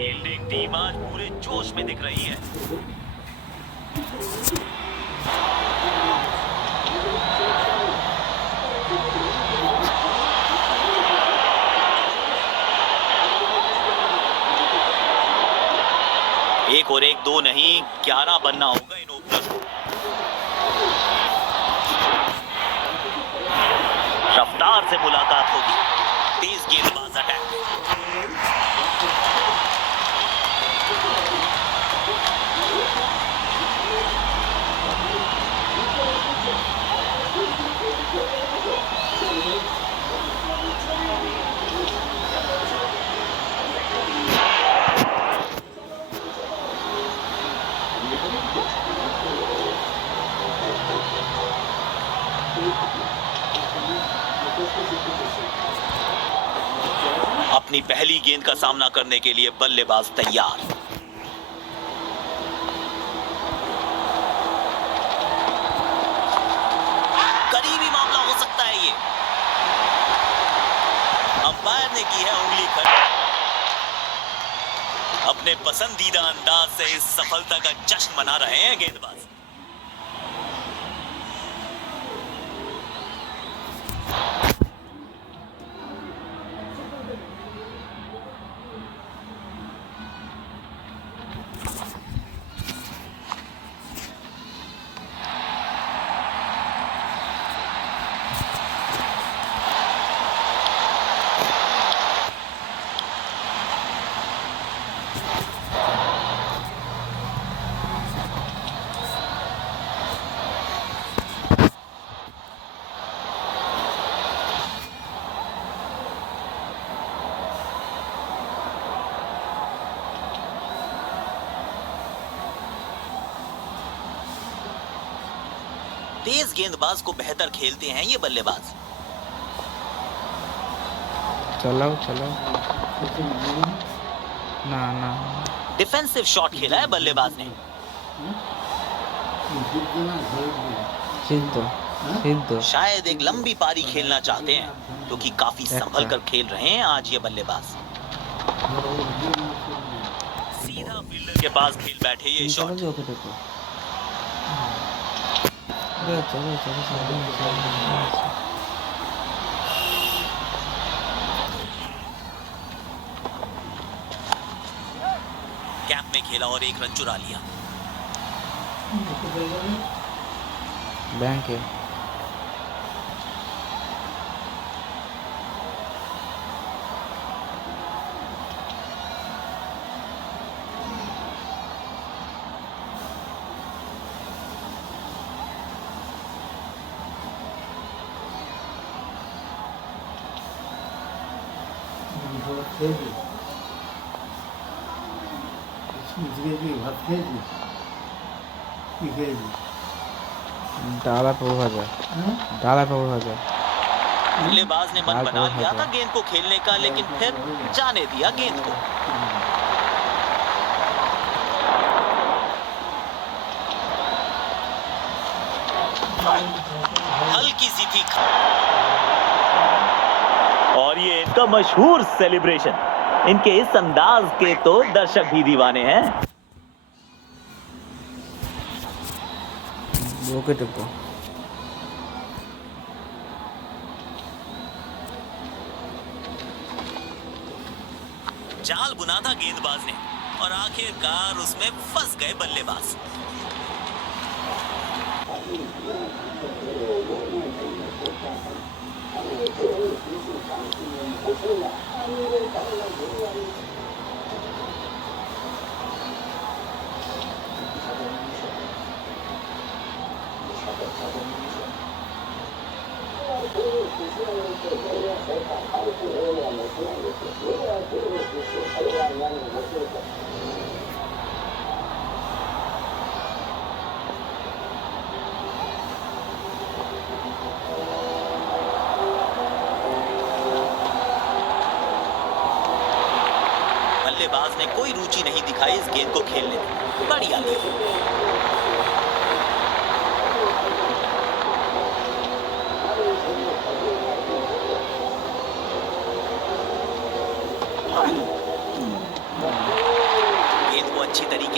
Fielding team आज पूरे जोश में दिख रही है। एक और एक दो नहीं 11 बनना होगा इन ओपनर्स को। रफ्तार से मुलाकात होगी, तेज गेंदबाज अटैक। अपनी पहली गेंद का सामना करने के लिए बल्लेबाज तैयार। करीबी मामला हो सकता है ये। अंपायर ने की है उंगली खड़ी। अपने पसंदीदा अंदाज से इस सफलता का जश्न मना रहे हैं गेंदबाज। तेज गेंदबाज को बेहतर खेलते हैं ये बल्लेबाज। चलो ना डिफेंसिव शॉट खेला है बल्लेबाज ने। सिद्धू शायद एक लंबी पारी खेलना चाहते हैं, क्योंकि काफी संभल कर खेल रहे हैं आज ये बल्लेबाज। सीधा फील्डर के पास खेल बैठे ये शॉट। कैप में खेला और एक रन चुरा लिया। बैंक है। डाला बल्लेबाज ने मन बना लिया था गेंद को खेलने का, लेकिन फिर जाने दिया गेंद को। हल्की सी थी और ये इनका मशहूर सेलिब्रेशन। इनके इस अंदाज के तो दर्शक भी दीवाने हैं। जाल बुना था गेंदबाज ने और आखिरकार उसमें फंस गए बल्लेबाज। बल्लेबाज ने कोई रुचि नहीं दिखाई इस गेंद को खेलने में। बढ़िया ली।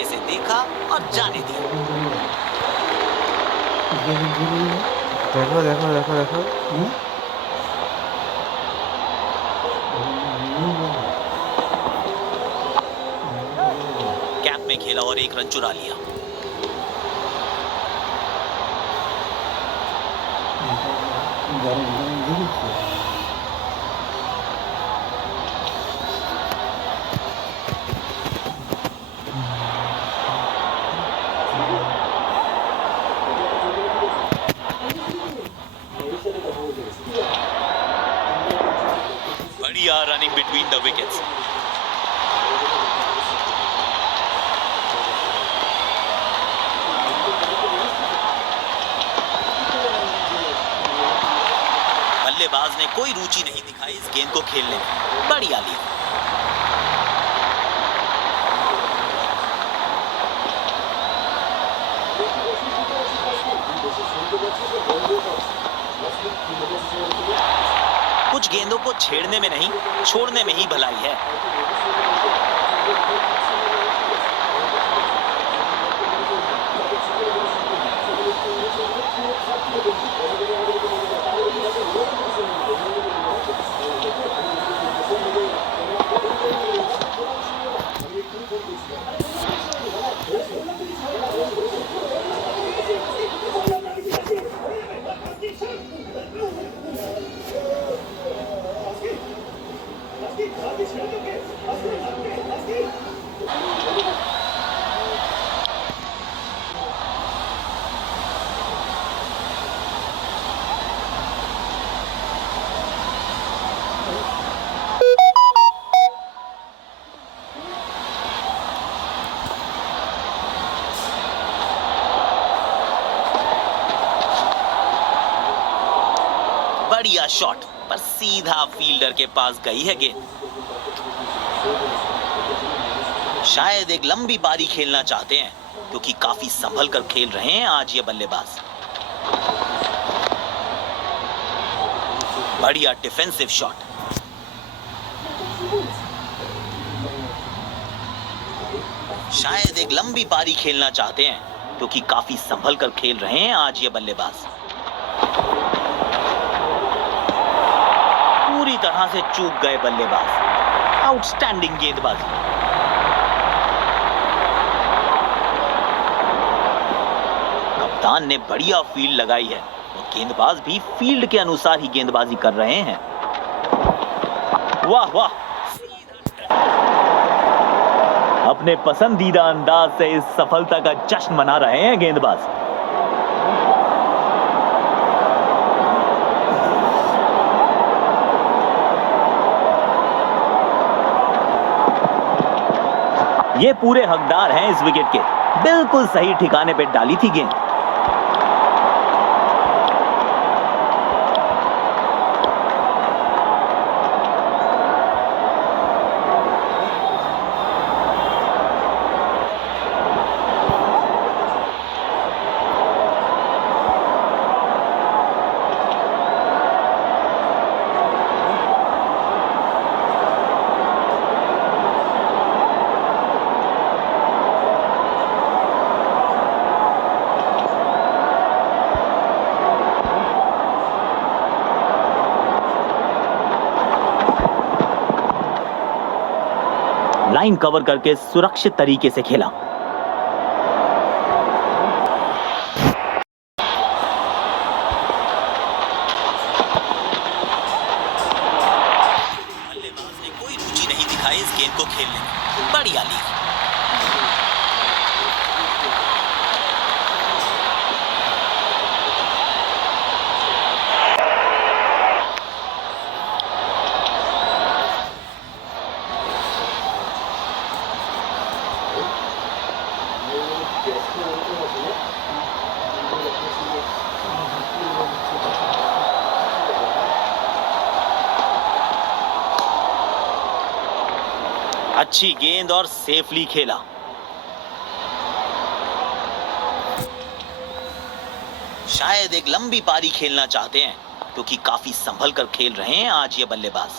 तरीके से देखा और जाने दिया। देखो देखो देखो देखो कैप में खेला और एक रन चुरा लिया। बढ़िया रनिंग बिटवीन द विकेट्स। बल्लेबाज ने कोई रुचि नहीं दिखाई इस गेंद को खेलने में। बढ़िया ली। कुछ गेंदों को छेड़ने में नहीं, छोड़ने में ही भलाई है। बढ़िया शॉट, पर सीधा फील्डर के पास गई है गेंद। शायद एक लंबी पारी खेलना चाहते हैं, क्योंकि काफी संभल कर खेल रहे हैं आज ये बल्लेबाज। बढ़िया डिफेंसिव शॉट। शायद एक लंबी पारी खेलना चाहते हैं, क्योंकि काफी संभल कर खेल रहे हैं आज ये बल्लेबाज। पूरी तरह से चूक गए बल्लेबाज। आउटस्टैंडिंग गेंदबाजी। कप्तान ने बढ़िया फील्ड लगाई है और गेंदबाज भी फील्ड के अनुसार ही गेंदबाजी कर रहे हैं। वाह वाह, अपने पसंदीदा अंदाज से इस सफलता का जश्न मना रहे हैं गेंदबाज। ये पूरे हकदार हैं इस विकेट के। बिल्कुल सही ठिकाने पे डाली थी गेंद। लाइन कवर करके सुरक्षित तरीके से खेला। बल्लेबाज ने कोई रुचि नहीं दिखाई इस गेंद को खेलने में। बढ़िया ली। अच्छी गेंद और सेफली खेला। शायद एक लंबी पारी खेलना चाहते हैं, क्योंकि काफी संभल कर खेल रहे हैं आज ये बल्लेबाज।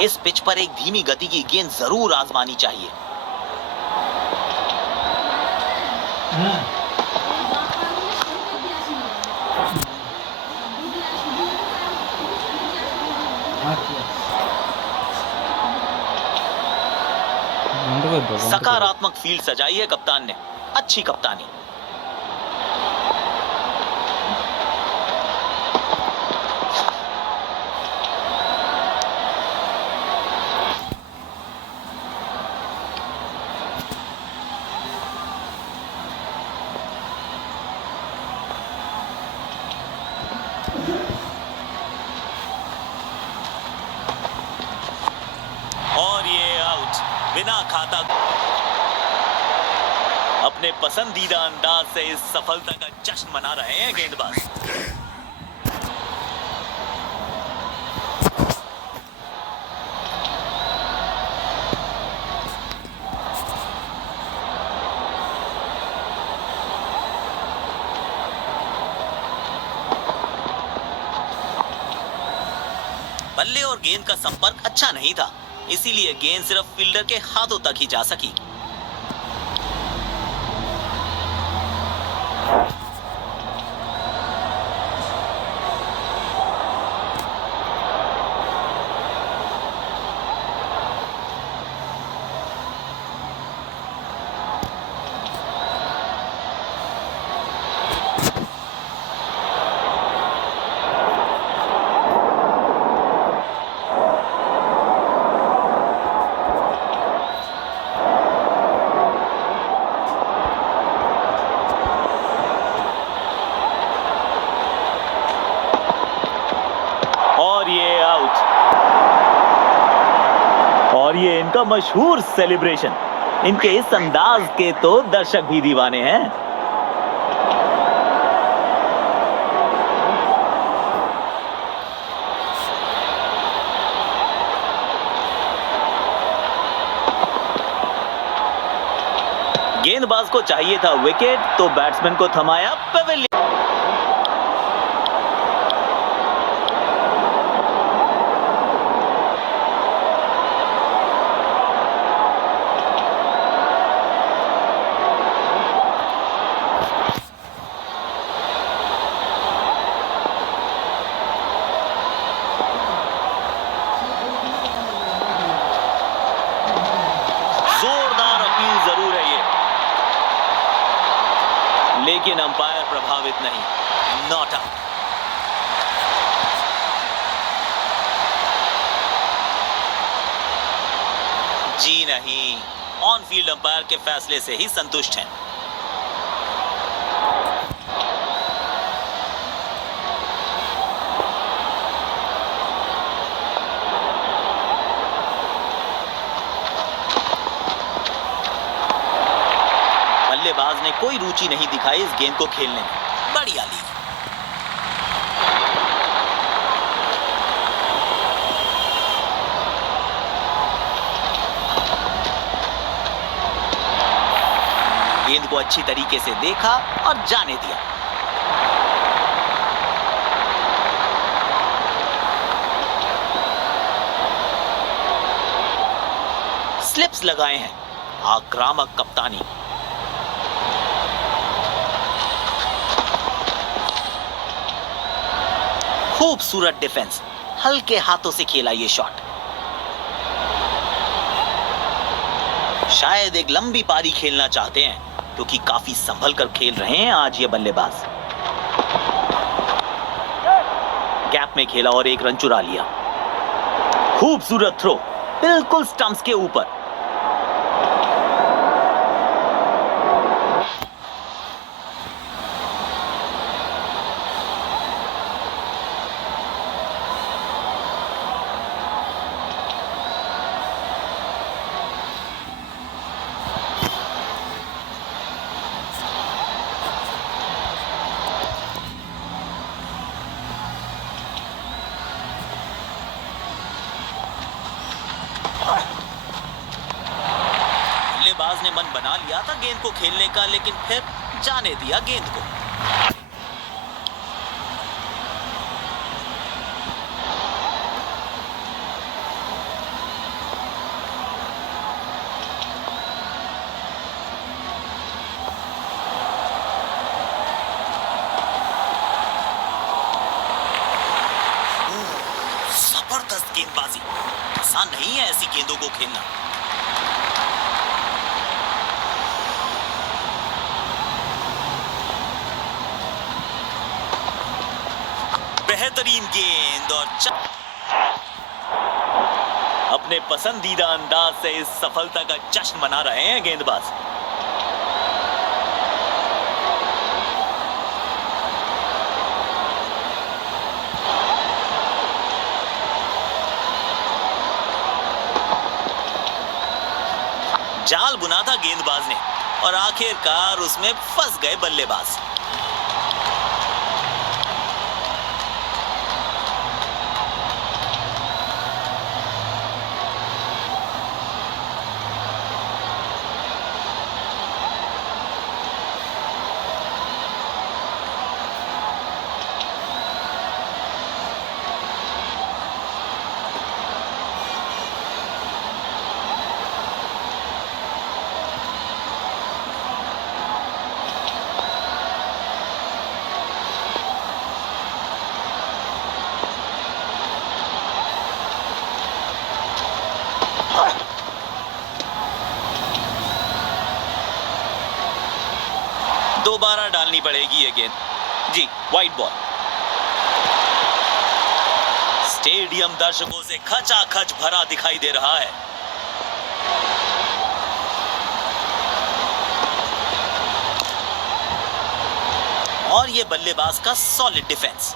इस पिच पर एक धीमी गति की गेंद जरूर आजमानी चाहिए। सकारात्मक फील्ड सजाई है कप्तान ने। अच्छी कप्तानी। और ये आउट। बिना खाता। अपने पसंदीदा अंदाज से इस सफलता का जश्न मना रहे हैं गेंदबाज। बल्ले और गेंद का संपर्क अच्छा नहीं था, इसीलिए गेंद सिर्फ फील्डर के हाथों तक ही जा सकी। और ये इनका मशहूर सेलिब्रेशन। इनके इस अंदाज के तो दर्शक भी दीवाने हैं। गेंदबाज को चाहिए था विकेट, तो बैट्समैन को थमाया पवेलियन। जोरदार अपील जरूर है ये, लेकिन अंपायर प्रभावित नहीं। Not out. जी नहीं, ऑन फील्ड अंपायर के फैसले से ही संतुष्ट हैं। बल्लेबाज ने कोई रुचि नहीं दिखाई इस गेंद को खेलने में। बढ़िया ली। गेंद को अच्छी तरीके से देखा और जाने दिया। स्लिप्स लगाए हैं। आक्रामक कप्तानी। खूबसूरत डिफेंस। हल्के हाथों से खेला ये शॉट। शायद एक लंबी पारी खेलना चाहते हैं, क्योंकि काफी संभल कर खेल रहे हैं आज ये बल्लेबाज। गैप में खेला और एक रन चुरा लिया। खूबसूरत थ्रो, बिल्कुल स्टंप्स के ऊपर। बल्लेबाज ने मन बना लिया था गेंद को खेलने का, लेकिन फिर जाने दिया गेंद को। आसान नहीं है ऐसी गेंदों को खेलना। बेहतरीन गेंद और अपने पसंदीदा अंदाज से इस सफलता का जश्न मना रहे हैं गेंदबाज। जाल बुना था गेंदबाज ने और आखिरकार उसमें फंस गए बल्लेबाज। दोबारा डालनी पड़ेगी ये गेंद। जी, वाइड बॉल। स्टेडियम दर्शकों से खचाखच भरा दिखाई दे रहा है। और ये बल्लेबाज का सॉलिड डिफेंस।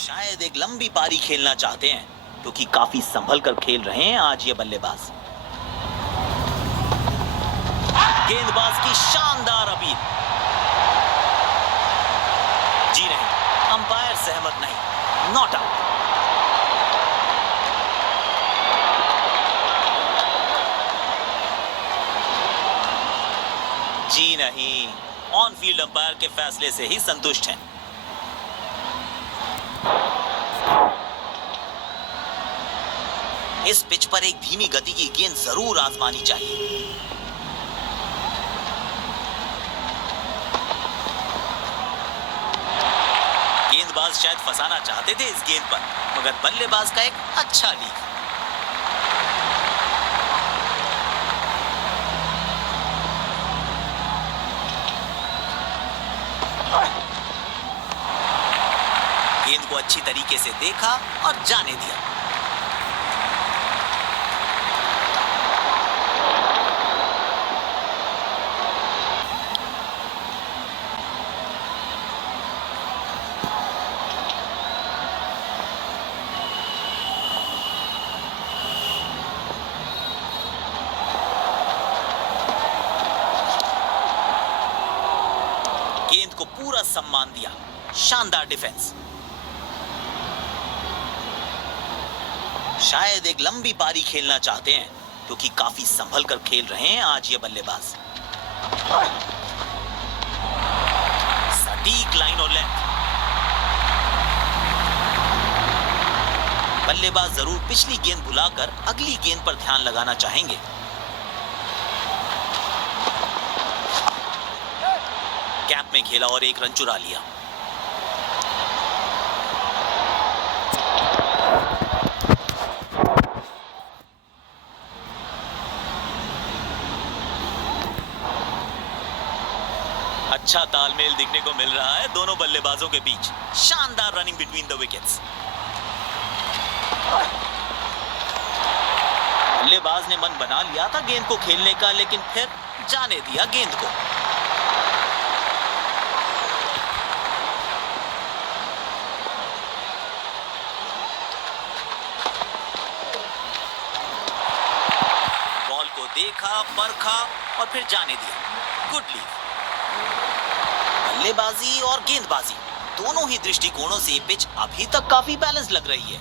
शायद एक लंबी पारी खेलना चाहते हैं क्योंकि काफी संभल कर खेल रहे हैं आज ये बल्लेबाज। गेंदबाज की शानदार अपील। जी नहीं, अंपायर सहमत नहीं, नॉट आउट। जी नहीं, ऑन फील्ड अंपायर के फैसले से ही संतुष्ट हैं। इस पिच पर एक धीमी गति की गेंद जरूर आजमानी चाहिए। गेंदबाज शायद फंसाना चाहते थे इस गेंद पर, मगर बल्लेबाज का एक अच्छा लीक। गेंद को अच्छी तरीके से देखा और जाने दिया। गेंद को पूरा सम्मान दिया। शानदार डिफेंस। शायद एक लंबी पारी खेलना चाहते हैं क्योंकि काफी संभल कर खेल रहे हैं आज ये बल्लेबाज। सटीक लाइन और लेंथ। बल्लेबाज जरूर पिछली गेंद भुलाकर अगली गेंद पर ध्यान लगाना चाहेंगे। कैप में खेला और एक रन चुरा लिया। अच्छा तालमेल दिखने को मिल रहा है दोनों बल्लेबाजों के बीच। शानदार रनिंग बिटवीन द विकेट्स। बल्लेबाज ने मन बना लिया था गेंद को खेलने का, लेकिन फिर जाने दिया गेंद को। बॉल को देखा, परखा और फिर जाने दिया। Good leave. बल्लेबाजी और गेंदबाजी दोनों ही दृष्टिकोणों से पिच अभी तक काफी बैलेंस लग रही है।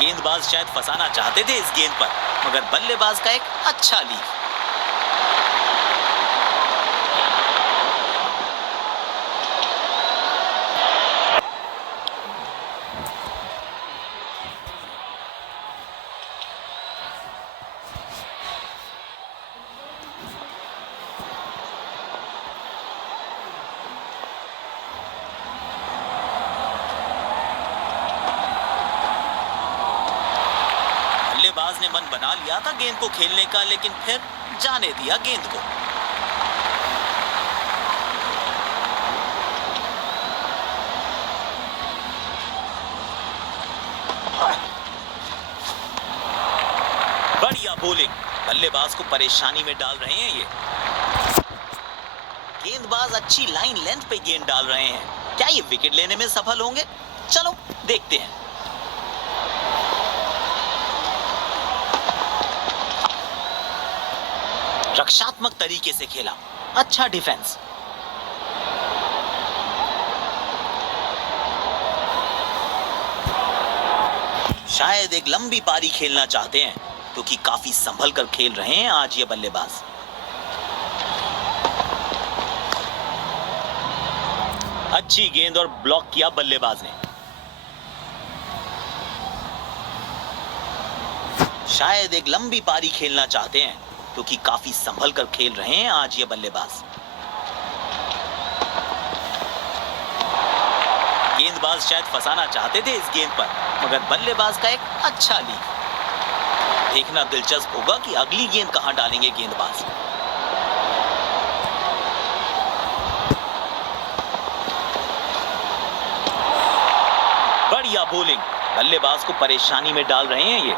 गेंदबाज शायद फंसाना चाहते थे इस गेंद पर, मगर बल्लेबाज का एक अच्छा लीव। ने मन बना लिया था गेंद को खेलने का, लेकिन फिर जाने दिया गेंद को। बढ़िया बॉलिंग, बल्लेबाज को परेशानी में डाल रहे हैं ये। गेंदबाज अच्छी लाइन लेंथ पे गेंद डाल रहे हैं। क्या ये विकेट लेने में सफल होंगे? चलो देखते हैं। रक्षात्मक तरीके से खेला, अच्छा डिफेंस। शायद एक लंबी पारी खेलना चाहते हैं, क्योंकि काफी संभल कर खेल रहे हैं आज ये बल्लेबाज। अच्छी गेंद और ब्लॉक किया बल्लेबाज ने। शायद एक लंबी पारी खेलना चाहते हैं, क्योंकि काफी संभल कर खेल रहे हैं आज ये बल्लेबाज। गेंदबाज शायद फंसाना चाहते थे इस गेंद पर, मगर बल्लेबाज का एक अच्छा लीक। देखना दिलचस्प होगा कि अगली गेंद कहां डालेंगे गेंदबाज। बढ़िया बॉलिंग, बल्लेबाज को परेशानी में डाल रहे हैं ये।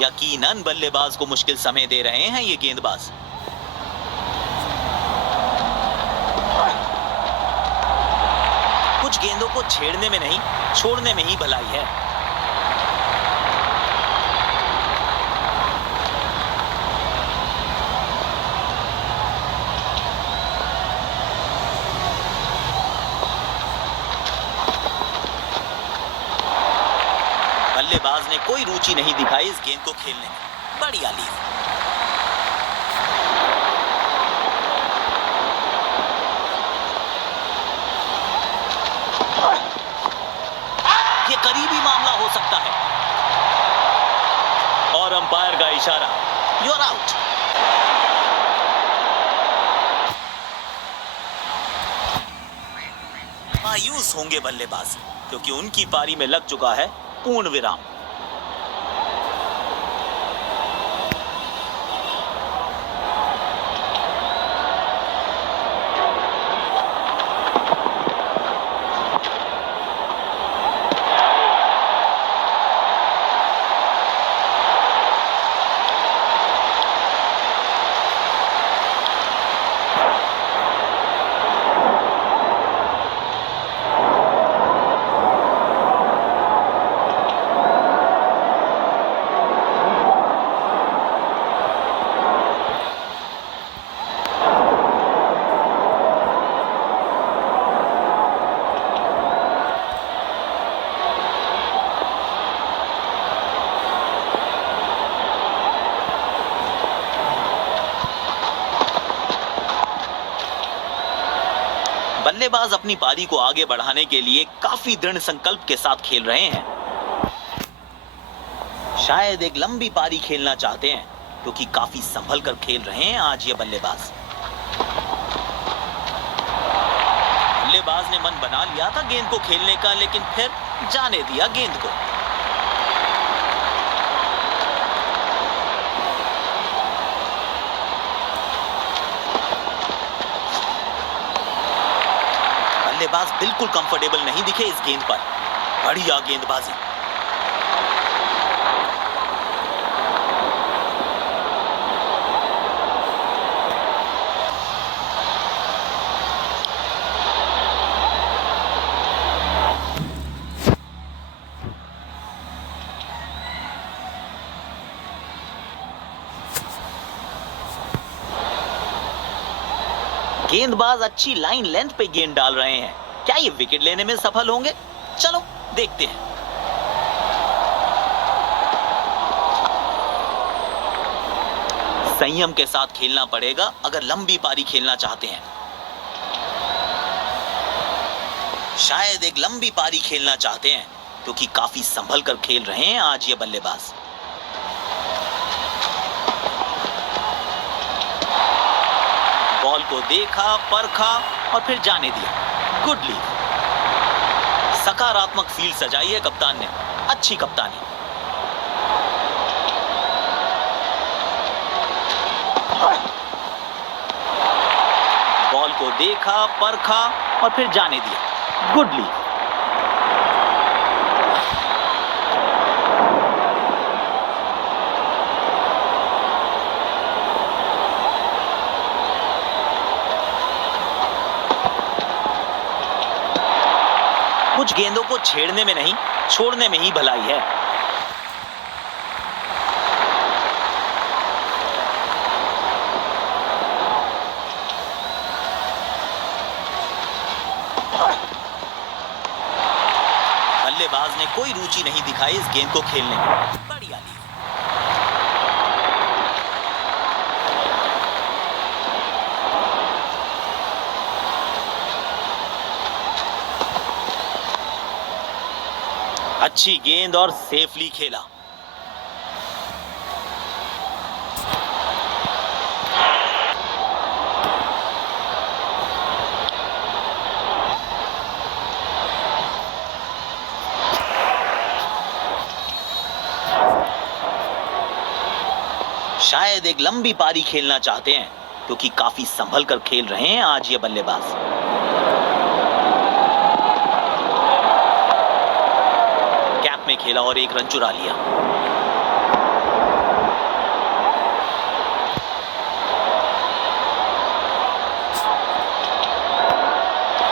यकीनन बल्लेबाज को मुश्किल समय दे रहे हैं ये गेंदबाज। कुछ गेंदों को छेड़ने में नहीं, छोड़ने में ही भलाई है। बल्लेबाज ने कोई रुचि नहीं दिखाई इस गेंद को खेलने में। बढ़िया लीव। ये करीबी मामला हो सकता है और अंपायर का इशारा, यू आर आउट। मायूस होंगे बल्लेबाज, क्योंकि उनकी पारी में लग चुका है पूर्ण विराम। बल्लेबाज अपनी पारी को आगे बढ़ाने के लिए काफी दृढ़ संकल्प के साथ खेल रहे हैं। शायद एक लंबी पारी खेलना चाहते हैं, क्योंकि काफी संभल कर खेल रहे हैं आज ये बल्लेबाज। बल्लेबाज ने मन बना लिया था गेंद को खेलने का, लेकिन फिर जाने दिया गेंद को। बल्लेबाज बिल्कुल कंफर्टेबल नहीं दिखे इस गेंद पर। बढ़िया गेंदबाजी। गेंदबाज अच्छी लाइन लेंथ पे गेंद डाल रहे हैं। क्या ये विकेट लेने में सफल होंगे? चलो देखते हैं। संयम के साथ खेलना पड़ेगा अगर लंबी पारी खेलना चाहते हैं। शायद एक लंबी पारी खेलना चाहते हैं, क्योंकि काफी संभल कर खेल रहे हैं आज ये बल्लेबाज। देखा, परखा और फिर जाने दिया। Good leave. सकारात्मक फील्ड सजाई है कप्तान ने। अच्छी कप्तानी। बॉल को देखा, परखा और फिर जाने दिया। Good leave. कुछ गेंदों को छेड़ने में नहीं, छोड़ने में ही भलाई है। बल्लेबाज ने कोई रुचि नहीं दिखाई इस गेंद को खेलने में। बढ़िया ली। अच्छी गेंद और सेफली खेला। शायद एक लंबी पारी खेलना चाहते हैं क्योंकि काफी संभल कर खेल रहे हैं आज ये बल्लेबाज। कैप में खेला और एक रन चुरा लिया।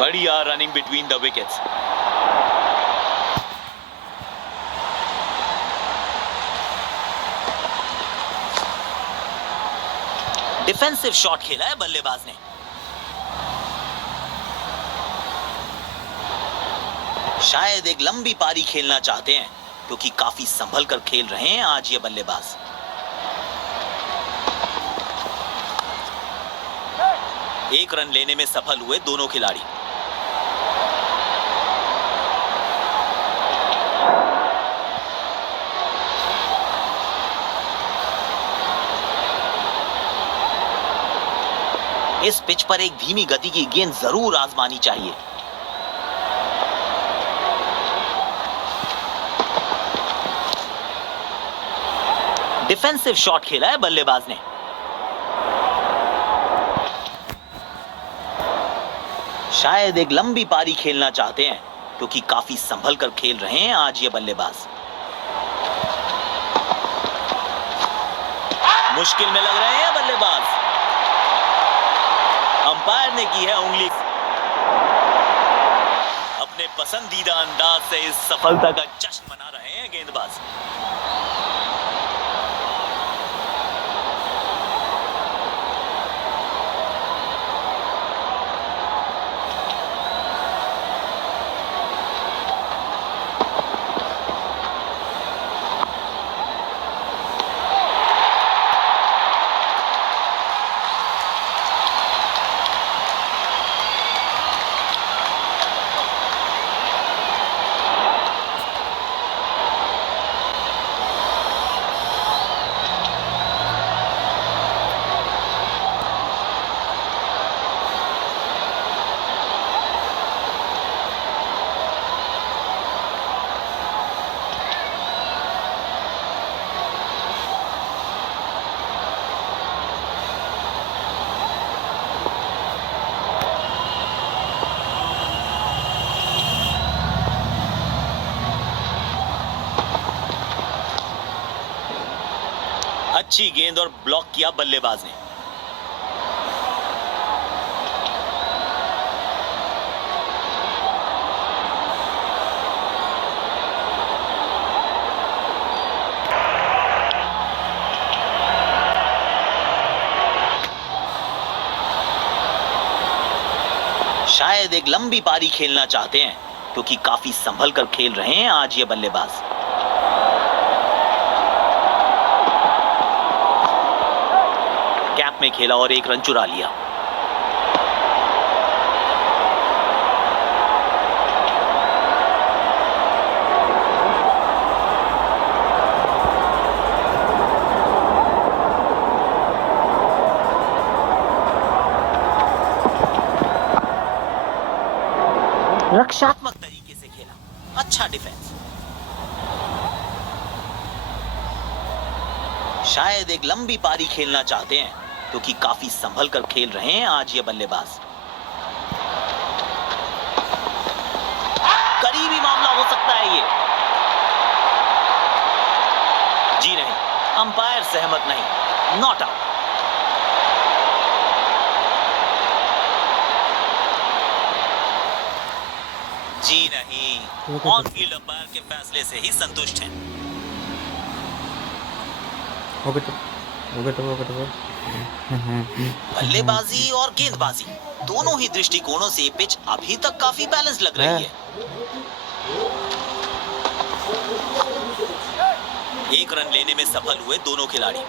बढ़िया running between the wickets. Defensive shot खेला है बल्लेबाज ने। शायद एक लंबी पारी खेलना चाहते हैं क्योंकि काफी संभल कर खेल रहे हैं आज ये बल्लेबाज। एक रन लेने में सफल हुए दोनों खिलाड़ी। इस पिच पर एक धीमी गति की गेंद जरूर आजमानी चाहिए। डिफेंसिव शॉट खेला है बल्लेबाज ने। शायद एक लंबी पारी खेलना चाहते हैं क्योंकि काफी संभल कर खेल रहे हैं आज ये बल्लेबाज। मुश्किल में लग रहे हैं बल्लेबाज। अंपायर ने की है उंगली। अपने पसंदीदा अंदाज से इस सफलता का जश्न मना रहे हैं गेंदबाज। अच्छी गेंद और ब्लॉक किया बल्लेबाज ने। शायद एक लंबी पारी खेलना चाहते हैं क्योंकि काफी संभल कर खेल रहे हैं आज ये बल्लेबाज। कैप में खेला और एक रन चुरा लिया। रक्षात्मक तरीके से खेला, अच्छा डिफेंस। शायद एक लंबी पारी खेलना चाहते हैं क्योंकि काफी संभल कर खेल रहे हैं आज ये बल्लेबाज। करीबी मामला हो सकता है ये। जी नहीं, अंपायर सहमत नहीं, नॉट आउट। जी नहीं, ऑन फील्ड अंपायर के फैसले से ही संतुष्ट हैं। बल्लेबाजी और गेंदबाजी दोनों ही दृष्टिकोणों से पिच अभी तक काफी बैलेंस लग रही है। एक रन लेने में सफल हुए दोनों खिलाड़ी।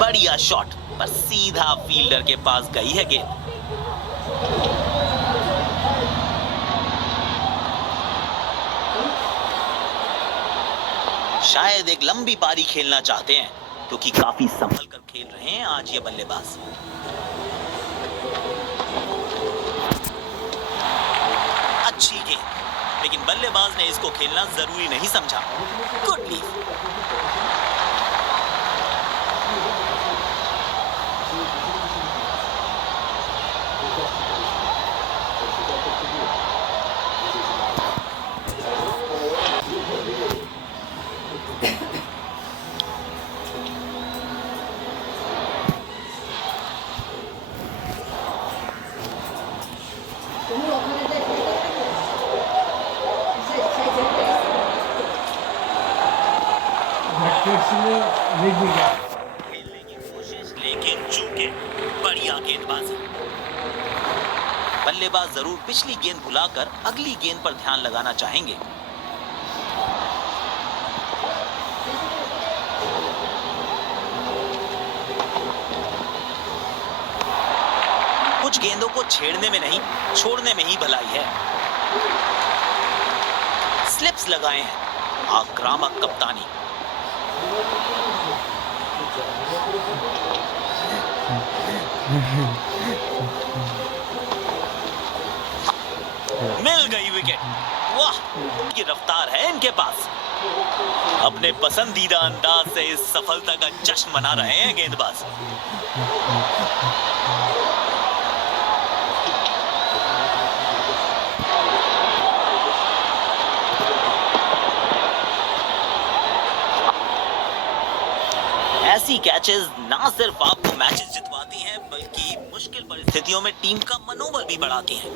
बढ़िया शॉट, पर सीधा फील्डर के पास गई है गेंद। शायद एक लंबी पारी खेलना चाहते हैं क्योंकि काफी संभल कर खेल रहे हैं आज ये बल्लेबाज। अच्छी गेंद, लेकिन बल्लेबाज ने इसको खेलना जरूरी नहीं समझा। Good leave. खेलने की कोशिश लेकिन चूके। बढ़िया गेंदबाजी। बल्लेबाज जरूर पिछली गेंद भुलाकर अगली गेंद पर ध्यान लगाना चाहेंगे। कुछ गेंदों को छेड़ने में नहीं, छोड़ने में ही भलाई है। स्लिप्स लगाए हैं, आक्रामक कप्तानी। मिल गई विकेट। वाह, की रफ्तार है इनके पास। अपने पसंदीदा अंदाज से इस सफलता का जश्न मना रहे हैं गेंदबाज। ऐसी कैचेस ना सिर्फ आपको मैचेस जितवाती हैं, बल्कि मुश्किल परिस्थितियों में टीम का मनोबल भी बढ़ाती हैं।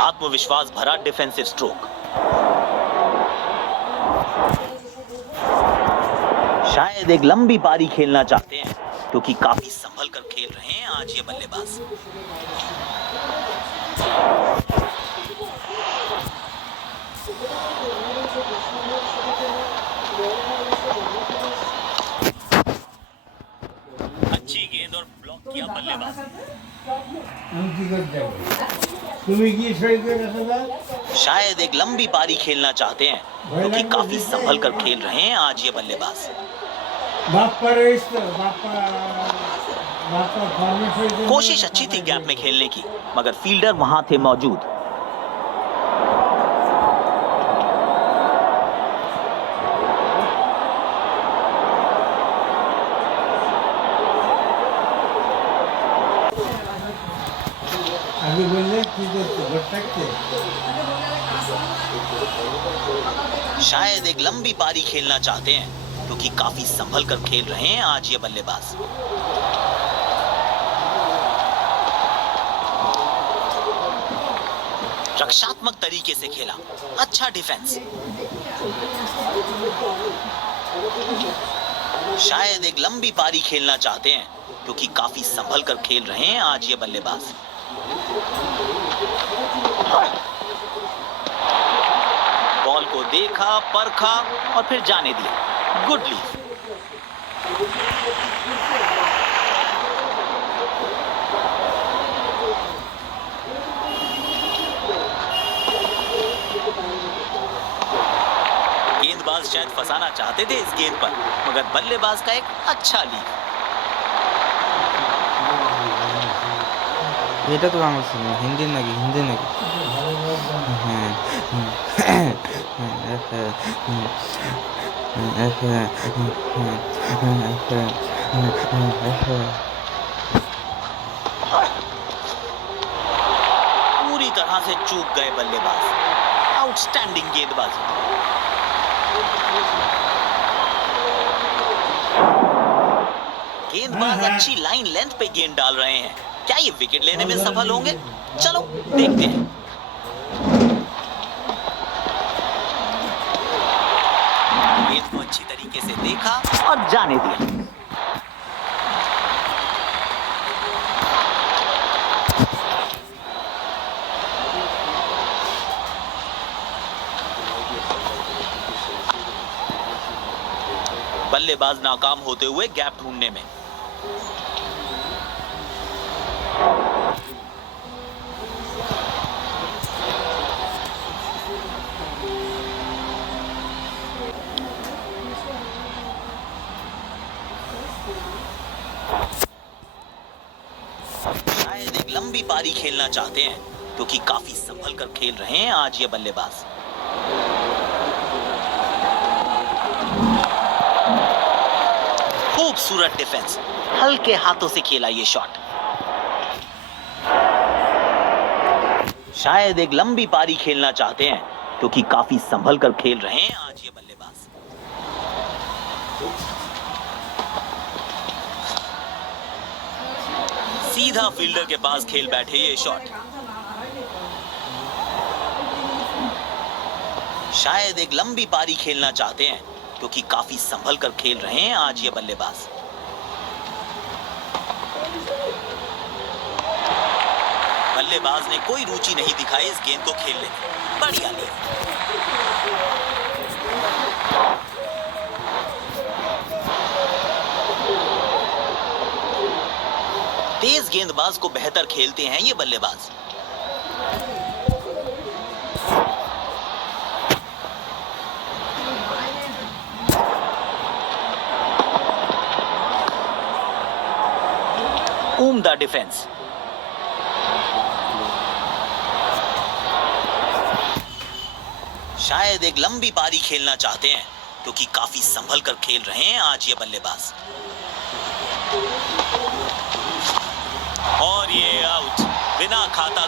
आत्मविश्वास भरा डिफेंसिव स्ट्रोक। शायद एक लंबी पारी खेलना चाहते हैं क्योंकि काफी संभल कर खेल रहे हैं आज ये बल्लेबाज। अच्छी गेंद और ब्लॉक किया बल्लेबाज। शायद एक लंबी पारी खेलना चाहते हैं क्योंकि काफी संभल कर खेल रहे हैं आज ये बल्लेबाज। कोशिश अच्छी थी गैप में खेलने की, मगर फील्डर वहां थे मौजूद। अभी बोलले की भटकते शायद एक लंबी पारी खेलना चाहते हैं क्योंकि काफी संभल कर खेल रहे हैं आज ये बल्लेबाज। रक्षात्मक तरीके से खेला, अच्छा डिफेंस। शायद एक लंबी पारी खेलना चाहते हैं क्योंकि काफी संभल कर खेल रहे हैं आज ये बल्लेबाज। बॉल को देखा, परखा और फिर जाने दिया। Good leave. गेंदबाज शायद फंसाना चाहते थे इस गेंद पर, मगर बल्लेबाज का एक अच्छा लीव। এটা তো বাংলা সিনেমা, হিন্দি নাকি হিন্দি নাকি? হ্যাঁ पूरी तरह से चूक गए बल्लेबाज। आउटस्टैंडिंग गेंदबाजी। गेंदबाज अच्छी लाइन लेंथ पे गेंद डाल रहे हैं। क्या ये विकेट लेने में सफल होंगे? चलो देखते हैं। गेंद को अच्छी तरीके से देखा और जाने दिया। बल्लेबाज नाकाम होते हुए गैप ढूंढने में। शायद एक लंबी पारी खेलना चाहते हैं क्योंकि काफी संभल कर खेल रहे हैं आज ये बल्लेबाज। खूबसूरत डिफेंस, हल्के हाथों से खेला ये शॉट। शायद एक लंबी पारी खेलना चाहते हैं क्योंकि काफी संभल कर खेल रहे हैं आज ये बल्लेबाज। सीधा फील्डर के पास खेल बैठे ये शॉट। शायद एक लंबी पारी खेलना चाहते हैं क्योंकि काफी संभल कर खेल रहे हैं आज ये बल्लेबाज। बल्लेबाज ने कोई रुचि नहीं दिखाई इस गेंद को खेलने में। बढ़िया ली। तेज गेंदबाज को बेहतर खेलते हैं ये बल्लेबाज। उम्दा डिफेंस। शायद एक लंबी पारी खेलना चाहते हैं क्योंकि काफी संभल कर खेल रहे हैं आज ये बल्लेबाज। और ये आउट, बिना खाता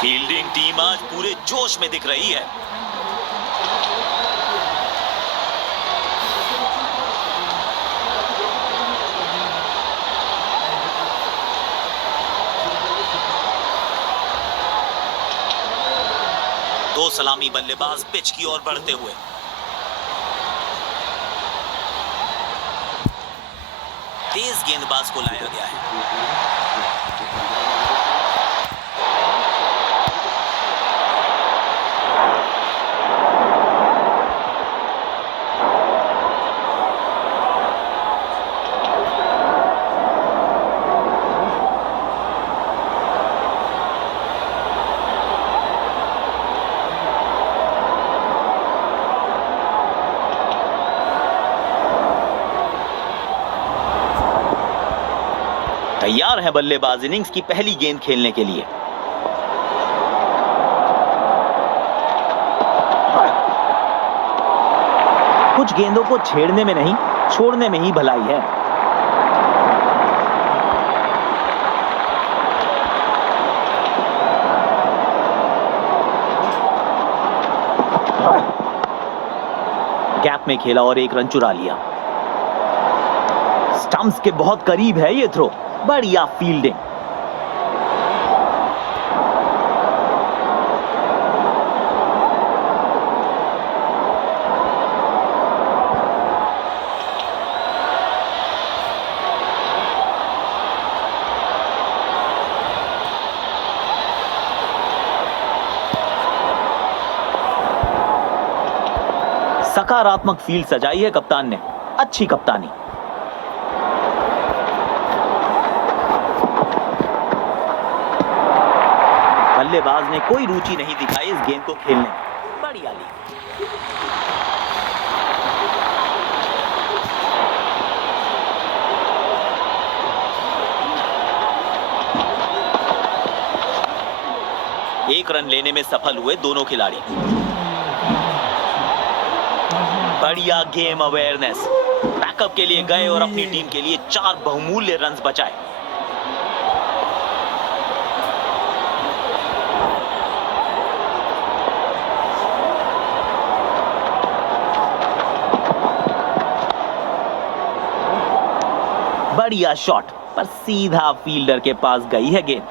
फील्डिंग टीम आज पूरे जोश में दिख रही है। दो सलामी बल्लेबाज पिच की ओर बढ़ते हुए। तेज गेंदबाज को लाया गया है। तैयार है बल्लेबाज इनिंग्स की पहली गेंद खेलने के लिए। कुछ गेंदों को छेड़ने में नहीं, छोड़ने में ही भलाई है। गैप में खेला और एक रन चुरा लिया। स्टंप्स के बहुत करीब है ये थ्रो। बढ़िया फील्डिंग। सकारात्मक फील्ड सजाई है कप्तान ने। अच्छी कप्तानी। बल्लेबाज ने कोई रुचि नहीं दिखाई इस गेंद को खेलने में। बढ़िया ली। एक रन लेने में सफल हुए दोनों खिलाड़ी। बढ़िया गेम अवेयरनेस। बैकअप के लिए गए और अपनी टीम के लिए 4 बहुमूल्य रन्स बचाए। बढ़िया शॉट, पर सीधा फील्डर के पास गई है गेंद।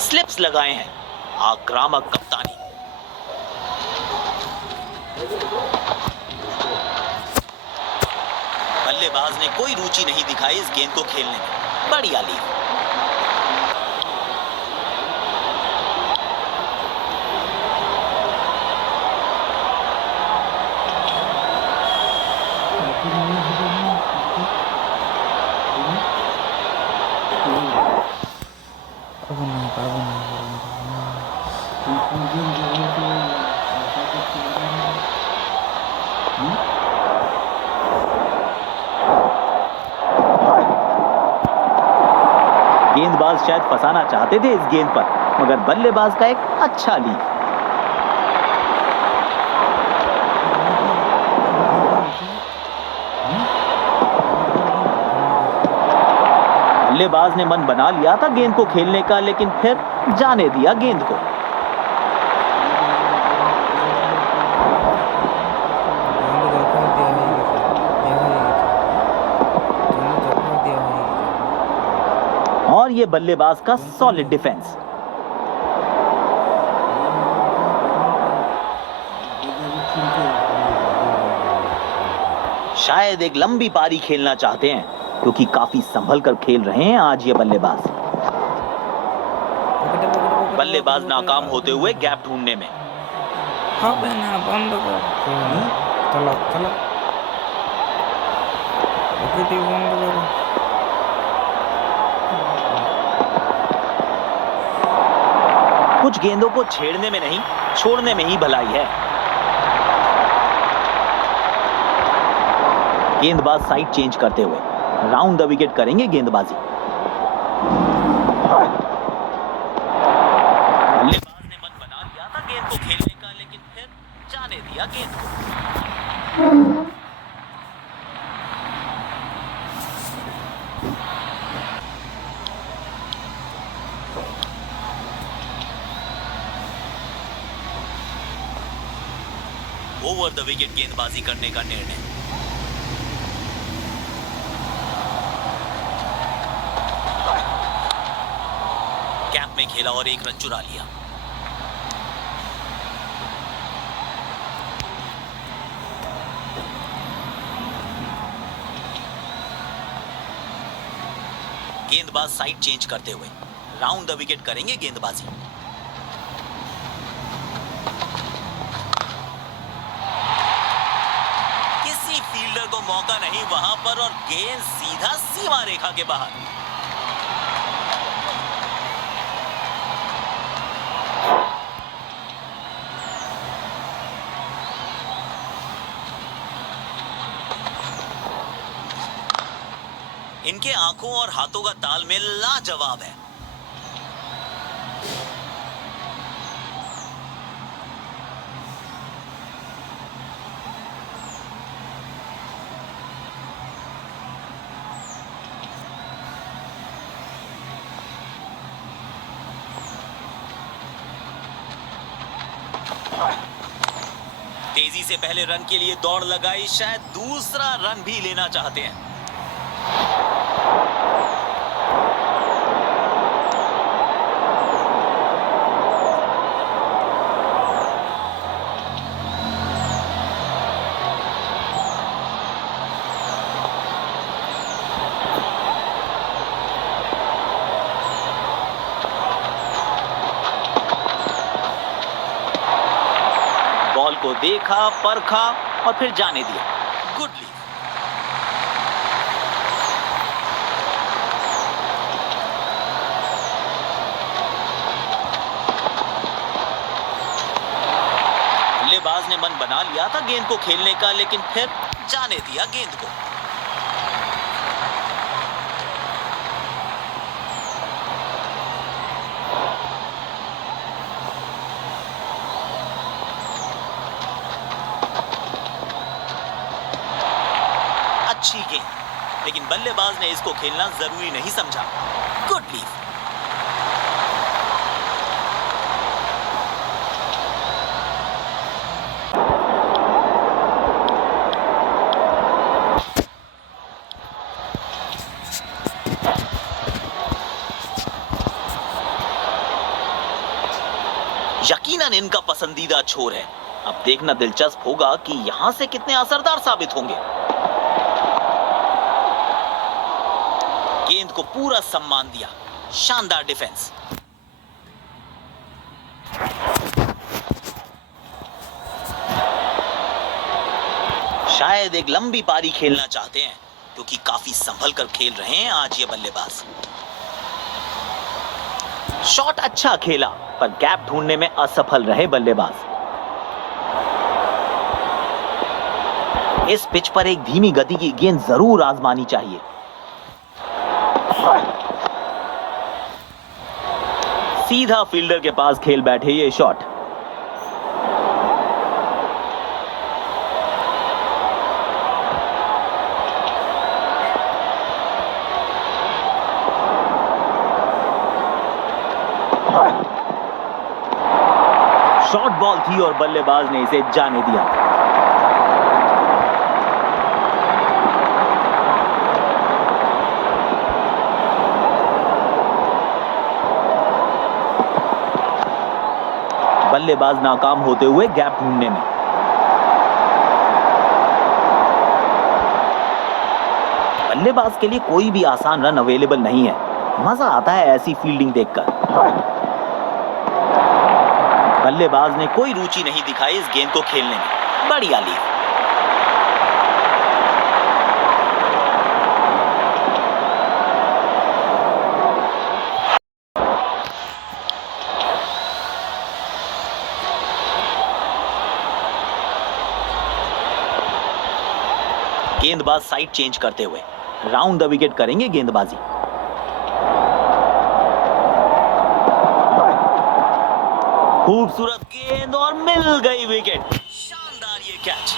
स्लिप्स लगाए हैं। आक्रामक कप्तानी। बल्लेबाज ने कोई रुचि नहीं दिखाई इस गेंद को खेलने में। बढ़िया ली। गेंदबाज शायद फंसाना चाहते थे इस गेंद पर, मगर बल्लेबाज का एक अच्छा लीड। बल्लेबाज ने मन बना लिया था गेंद को खेलने का, लेकिन फिर जाने दिया गेंद को। और ये बल्लेबाज का सॉलिड डिफेंस। शायद एक लंबी पारी खेलना चाहते हैं, क्योंकि काफी संभल कर खेल रहे हैं आज ये बल्लेबाज। बल्लेबाज नाकाम होते हुए गैप ढूंढने में। कुछ गेंदों को छेड़ने में नहीं, छोड़ने में ही भलाई है। गेंदबाज साइड चेंज करते हुए राउंड द विकेट करेंगे गेंदबाजी। बल्लेबाज ने मन बना लिया था गेंद को खेलने का, लेकिन फिर जाने दिया गेंद को। ओवर द विकेट गेंदबाजी करने का निर्णय। कैप में खेला और एक रन चुरा लिया। गेंदबाज साइड चेंज करते हुए राउंड द विकेट करेंगे गेंदबाजी। किसी फील्डर को मौका नहीं वहां पर, और गेंद सीधा सीमा रेखा के बाहर। इनके आंखों और हाथों का तालमेल लाजवाब है। तेजी से पहले रन के लिए दौड़ लगाई, शायद दूसरा रन भी लेना चाहते हैं। बॉल को देखा, परखा और फिर जाने दिया। Good leave. बल्लेबाज ने मन बना लिया था गेंद को खेलने का, लेकिन फिर जाने दिया गेंद को। अच्छी गेंद, लेकिन बल्लेबाज ने इसको खेलना जरूरी नहीं समझा। Good leave. यकीनन इनका पसंदीदा छोर है। अब देखना दिलचस्प होगा कि यहां से कितने असरदार साबित होंगे। गेंद को पूरा सम्मान दिया। शानदार डिफेंस। शायद एक लंबी पारी खेलना चाहते हैं, क्योंकि काफी संभल कर खेल रहे हैं आज ये बल्लेबाज। शॉट अच्छा खेला, पर गैप ढूंढने में असफल रहे बल्लेबाज। इस पिच पर एक धीमी गति की गेंद जरूर आजमानी चाहिए। सीधा फील्डर के पास खेल बैठे ये शॉट। शॉर्ट बॉल थी और बल्लेबाज ने इसे जाने दिया। बल्लेबाज नाकाम होते हुए गैप ढूंढने में। बल्लेबाज के लिए कोई भी आसान रन अवेलेबल नहीं है। मजा आता है ऐसी फील्डिंग देखकर। बल्लेबाज ने कोई रुचि नहीं दिखाई इस गेंद को खेलने में। बढ़िया लीव। गेंदबाज साइड चेंज करते हुए राउंड द विकेट करेंगे गेंदबाजी। खूबसूरत गेंद और मिल गई विकेट। शानदार ये कैच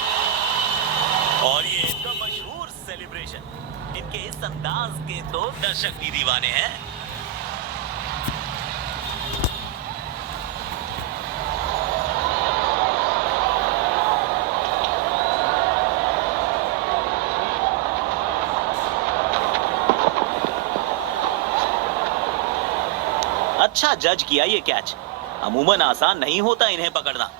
और ये इनका मशहूर सेलिब्रेशन। इनके इस अंदाज के तो दर्शक भी दीवाने हैं। अच्छा जज किया ये कैच। अमूमन आसान नहीं होता इन्हें पकड़ना।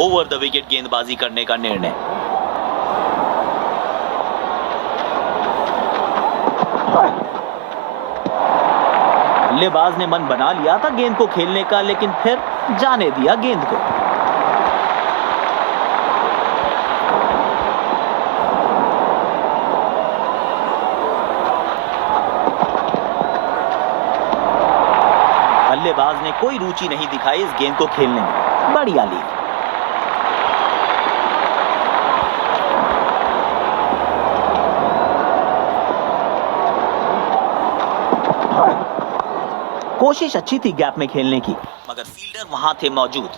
ओवर द विकेट गेंदबाजी करने का निर्णय। बल्लेबाज ने मन बना लिया था गेंद को खेलने का, लेकिन फिर जाने दिया गेंद को। बल्लेबाज ने कोई रुचि नहीं दिखाई इस गेंद को खेलने में। बढ़िया ली। कोशिश अच्छी थी गैप में खेलने की, मगर फील्डर वहां थे मौजूद।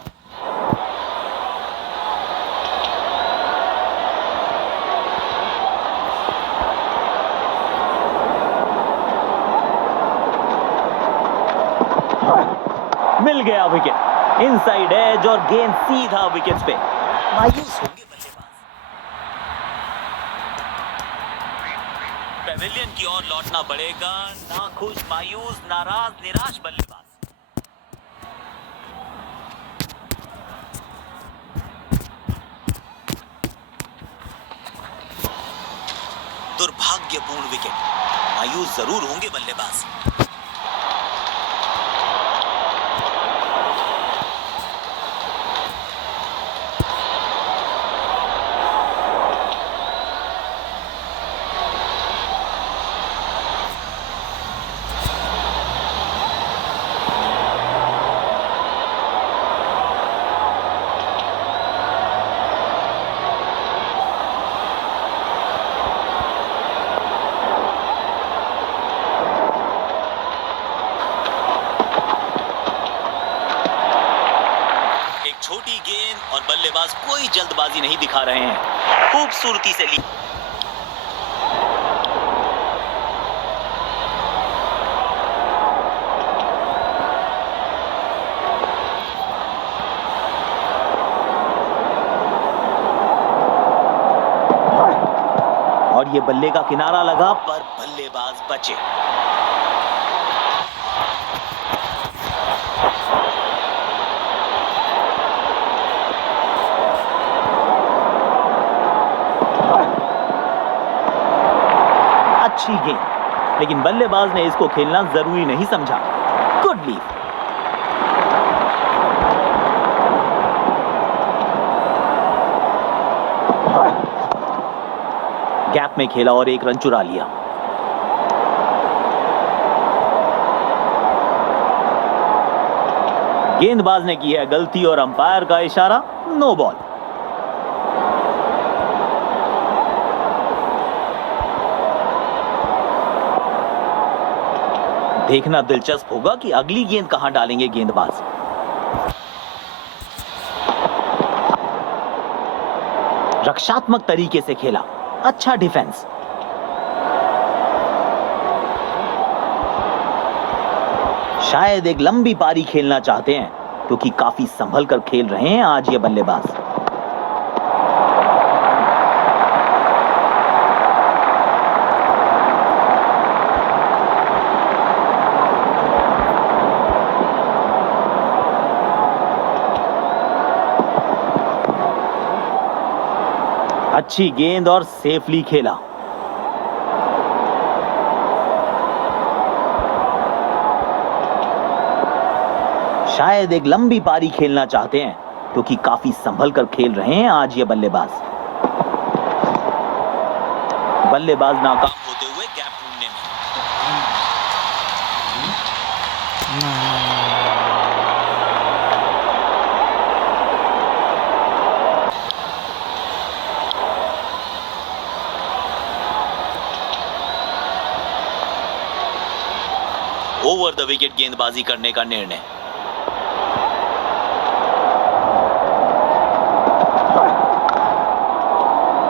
मिल गया विकेट। इनसाइड एज और गेंद सीधा विकेट पे। मायूस होंगे बल्लेबाज। पेविलियन की ओर लौटना पड़ेगा। नाखुश, मायूस, नाराज, निराश बल्लेबाज। दुर्भाग्यपूर्ण विकेट। मायूस जरूर होंगे बल्लेबाज। छोटी गेंद और बल्लेबाज कोई जल्दबाजी नहीं दिखा रहे हैं। खूबसूरती से ली। और ये बल्ले का किनारा लगा, पर बल्लेबाज बचे। अच्छी गेंद, लेकिन बल्लेबाज ने इसको खेलना जरूरी नहीं समझा। Good leave. गैप में खेला और एक रन चुरा लिया। गेंदबाज ने की है गलती और अंपायर का इशारा, नो बॉल। देखना दिलचस्प होगा कि अगली गेंद कहां डालेंगे गेंदबाज। रक्षात्मक तरीके से खेला, अच्छा डिफेंस। शायद एक लंबी पारी खेलना चाहते हैं, क्योंकि काफी संभल कर खेल रहे हैं आज ये बल्लेबाज। अच्छी गेंद और सेफली खेला। शायद एक लंबी पारी खेलना चाहते हैं, क्योंकि काफी संभल कर खेल रहे हैं आज ये बल्लेबाज। बल्लेबाज नाकाम होते हुए गैप ढूंढने में। ओवर द विकेट गेंदबाजी करने का निर्णय।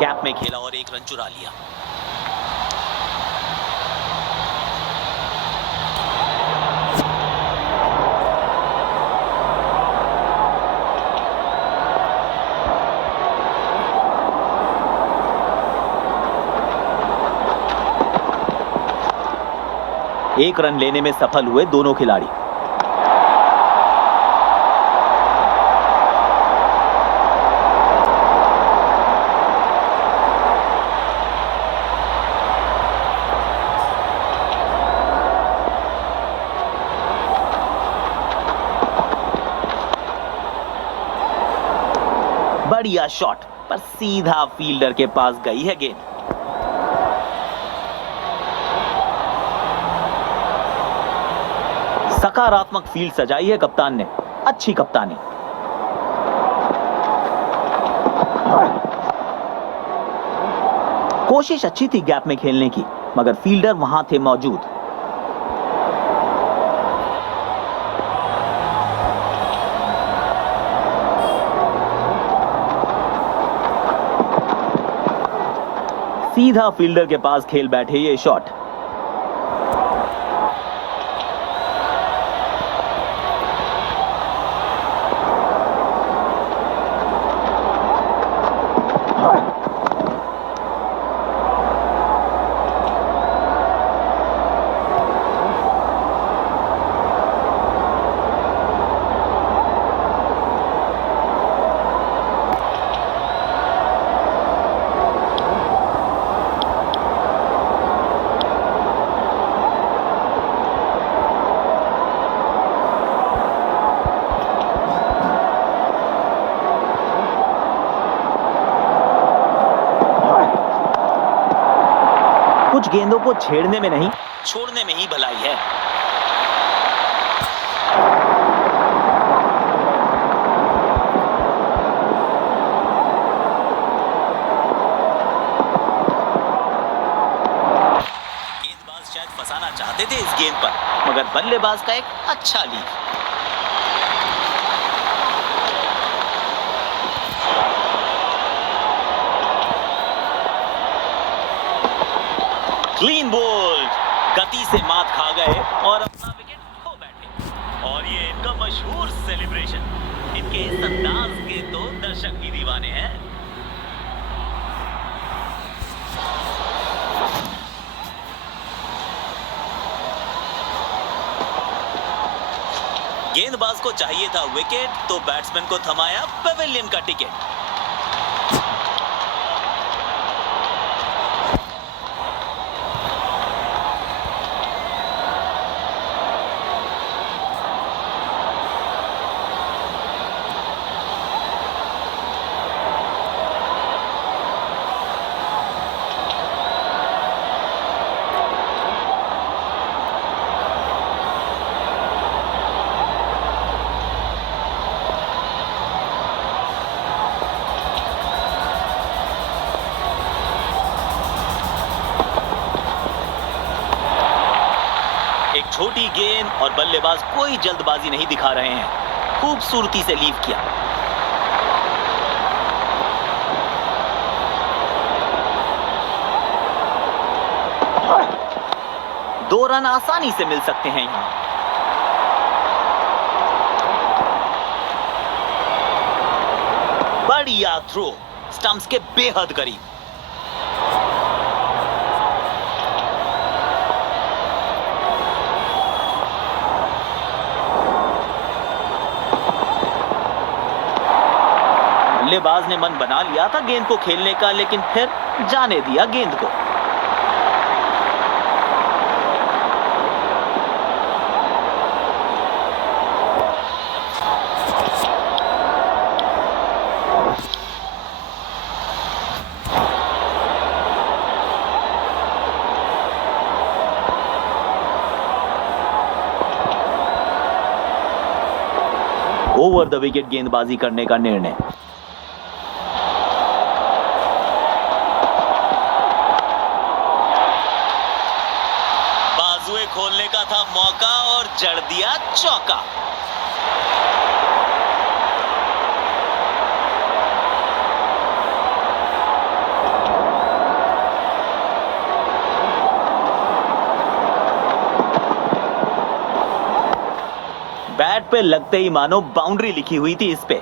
गैप में खेला और एक रन चुरा लिया। एक रन लेने में सफल हुए दोनों खिलाड़ी। बढ़िया शॉट, पर सीधा फील्डर के पास गई है गेंद। सकारात्मक फील्ड सजाई है कप्तान ने, अच्छी कप्तानी। कोशिश अच्छी थी गैप में खेलने की, मगर फील्डर वहां थे मौजूद। सीधा फील्डर के पास खेल बैठे ये शॉट। कुछ गेंदों को छेड़ने में नहीं, छोड़ने में ही भलाई है। गेंदबाज शायद फंसाना चाहते थे इस गेंद पर, मगर बल्लेबाज का एक अच्छा लीक। क्लीन बोल्ड, गति से मात खा गए और अपना विकेट खो बैठे। और ये इनका मशहूर सेलिब्रेशन। इनके इस अंदाज के तो दर्शक भी दीवाने हैं। गेंदबाज को चाहिए था विकेट, तो बैट्समैन को थमाया पेविलियन का टिकट। छोटी गेंद और बल्लेबाज कोई जल्दबाजी नहीं दिखा रहे हैं, खूबसूरती से लीव किया। दो रन आसानी से मिल सकते हैं यहां। बढ़िया थ्रो, स्टंप्स के बेहद करीब। बल्लेबाज ने मन बना लिया था गेंद को खेलने का, लेकिन फिर जाने दिया गेंद को। ओवर द विकेट गेंदबाजी करने का निर्णय। बाजुए खोलने का था मौका और जड़ दिया चौका। बैट पे लगते ही मानो बाउंड्री लिखी हुई थी इस पे।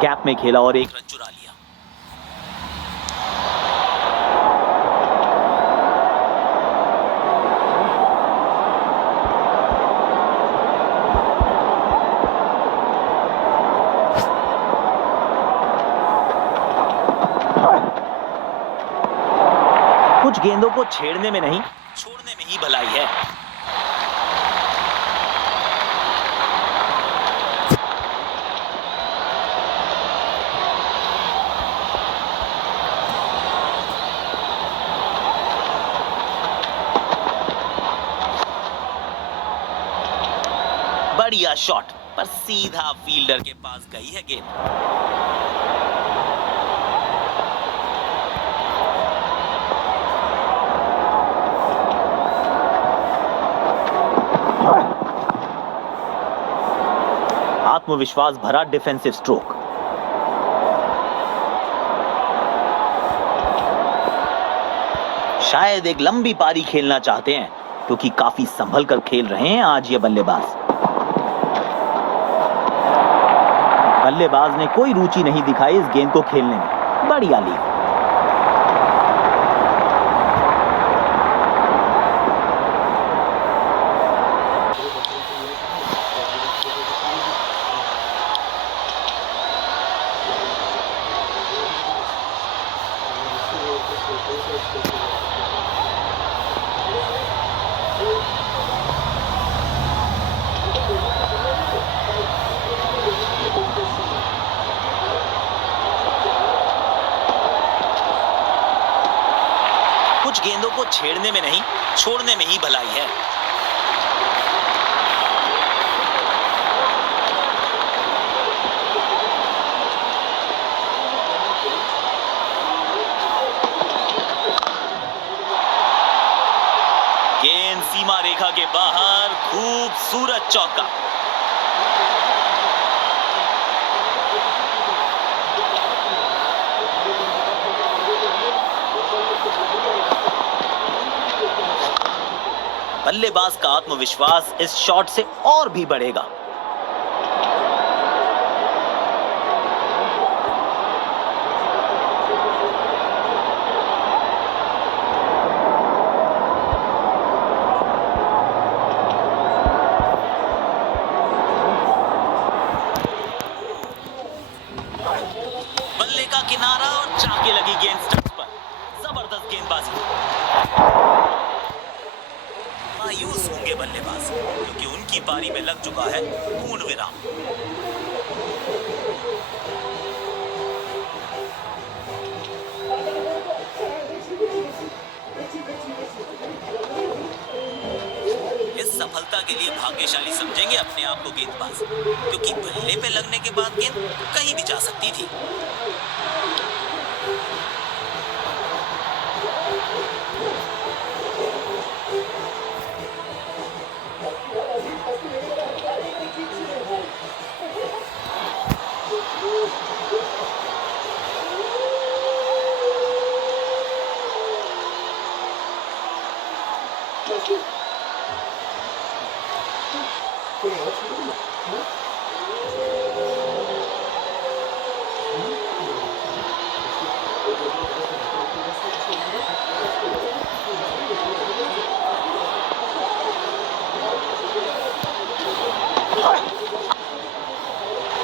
गैप में खेला और एक रन चुरा लिया। कुछ गेंदों को छेड़ने में नहीं, छोड़ने में ही भलाई है। बढ़िया शॉट, पर सीधा फील्डर के पास गई है गेंद। आत्मविश्वास भरा डिफेंसिव स्ट्रोक। शायद एक लंबी पारी खेलना चाहते हैं, क्योंकि काफी संभल कर खेल रहे हैं आज ये बल्लेबाज। बल्लेबाज ने कोई रुचि नहीं दिखाई इस गेंद को खेलने में। बढ़िया ली। कुछ गेंदों को छेड़ने में नहीं, छोड़ने में ही भलाई है। गेंद सीमा रेखा के बाहर, खूबसूरत चौका। बल्लेबाज का आत्मविश्वास इस शॉट से और भी बढ़ेगा। बल्ले का किनारा और चाके लगी गेंद स्टंप्स पर। जबरदस्त गेंदबाजी। मायूस होंगे बल्लेबाज, क्योंकि उनकी पारी में लग चुका है पूर्ण विराम। इस सफलता के लिए भाग्यशाली समझेंगे अपने आप को गेंदबाज, क्योंकि बल्ले पे लगने के बाद गेंद कहीं भी जा सकती थी।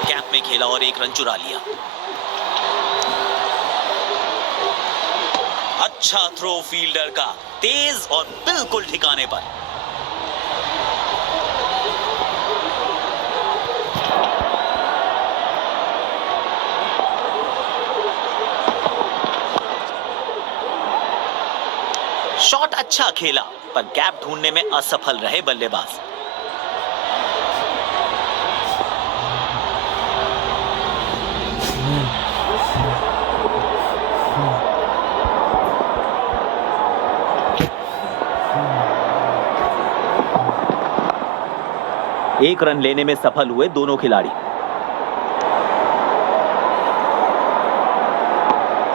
कैप में खेला और एक रन चुरा लिया। अच्छा थ्रो फील्डर का, तेज और बिल्कुल ठिकाने पर। शॉट अच्छा खेला, पर गैप ढूंढने में असफल रहे बल्लेबाज। एक रन लेने में सफल हुए दोनों खिलाड़ी।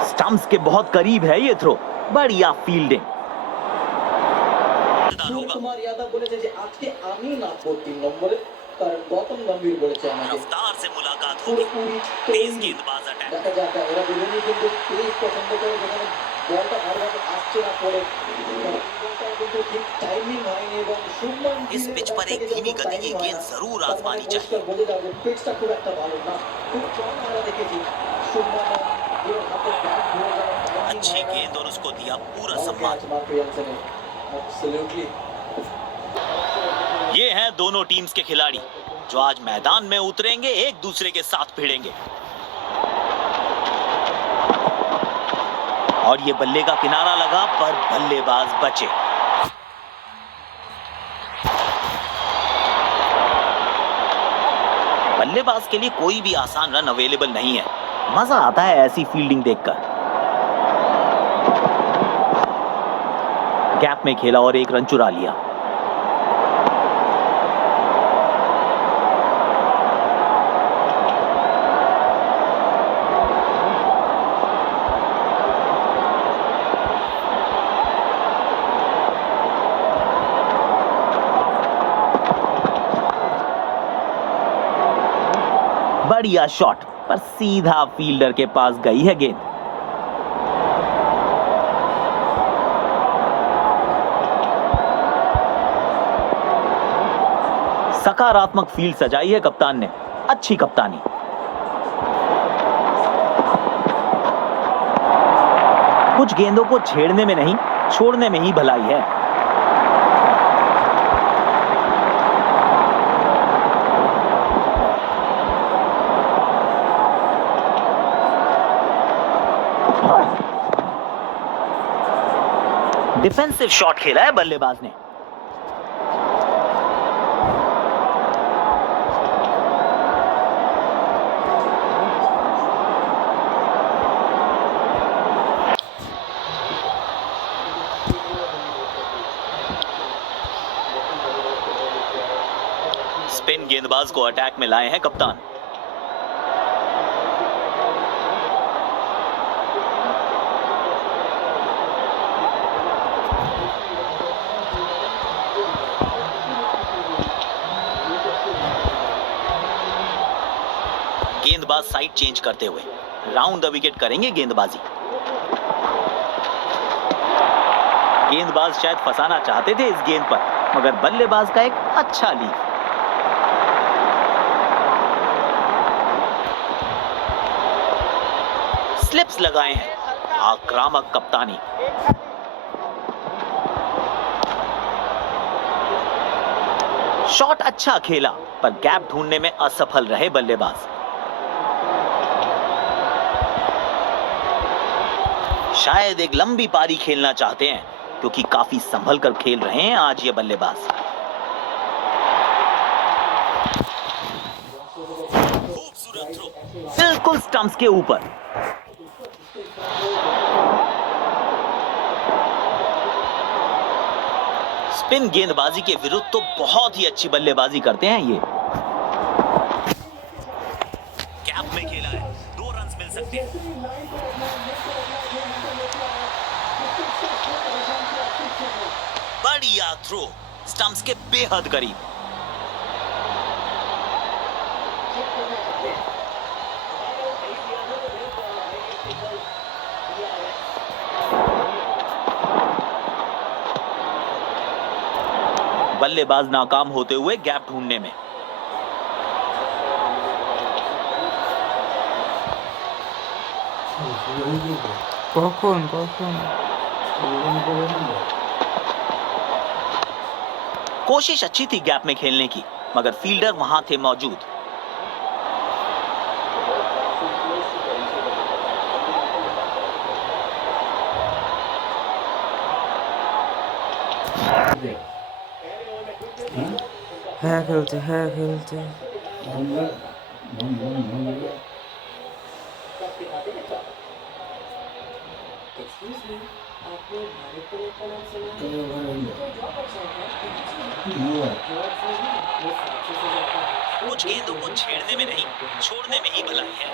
स्टंप्स के बहुत करीब है ये थ्रो। बढ़िया फील्डिंग। কুমার यादव বলেছে যে আজকে আমি নাচবো 3 নম্বরে, কারণ গৌতম গম্ভীর বলেছে আমাকে रफ्तार से मुलाकात होगी। तेज गेंदबाज अटैक। দেখা যাক এরা দুজনেই কিন্তু তেজ পছন্দ করে, যেখানে বলটা ভালোভাবে আসছে না পড়ে বলটা কিন্তু ঠিক টাইমিং হয়নি এবং শুভমান इस पिच पर एक धीमी गति की गेंद जरूर आजमानी चाहिए। বোঝা যাবে পিচটা খুব একটা ভালো না, খুব কম আমরা দেখেছি শুভমান এর হাতে ব্যাট ধরে যাওয়ার अच्छी गेंद और उसको दिया पूरा सम्मान। ये हैं दोनों टीम्स के खिलाड़ी जो आज मैदान में उतरेंगे, एक दूसरे के साथ भिड़ेंगे। और ये बल्ले का किनारा लगा पर बल्लेबाज बचे। बल्लेबाज के लिए कोई भी आसान रन अवेलेबल नहीं है। मजा आता है ऐसी फील्डिंग देखकर। गैप में खेला और एक रन चुरा लिया। बढ़िया शॉट पर सीधा फील्डर के पास गई है गेंद। सकारात्मक फील्ड सजाई है कप्तान ने। अच्छी कप्तानी। कुछ गेंदों को छेड़ने में नहीं, छोड़ने में ही भलाई है। डिफेंसिव शॉट खेला है बल्लेबाज ने। स्पिन गेंदबाज को अटैक में लाए हैं कप्तान। गेंदबाज साइड चेंज करते हुए राउंड द विकेट करेंगे गेंदबाजी। गेंदबाज शायद फंसाना चाहते थे इस गेंद पर, मगर बल्लेबाज का एक अच्छा लीड। स्लिप्स लगाए हैं। आक्रामक कप्तानी। शॉट अच्छा खेला पर गैप ढूंढने में असफल रहे बल्लेबाज। शायद एक लंबी पारी खेलना चाहते हैं क्योंकि काफी संभल कर खेल रहे हैं आज ये बल्लेबाज। खूबसूरत थ्रो, बिल्कुल स्टंप्स के ऊपर। स्पिन गेंदबाजी के विरुद्ध तो बहुत ही अच्छी बल्लेबाजी करते हैं ये। कैप में खेला है, 2 रन मिल सकते हैं। बढ़िया थ्रो, स्टंप्स के बेहद करीब। बल्लेबाज नाकाम होते हुए गैप ढूंढने में। कौन कोशिश अच्छी थी गैप में खेलने की, मगर फील्डर वहां थे मौजूद। है खेलते। कुछ गेंदों को छेड़ने में नहीं, छोड़ने में ही भलाई है।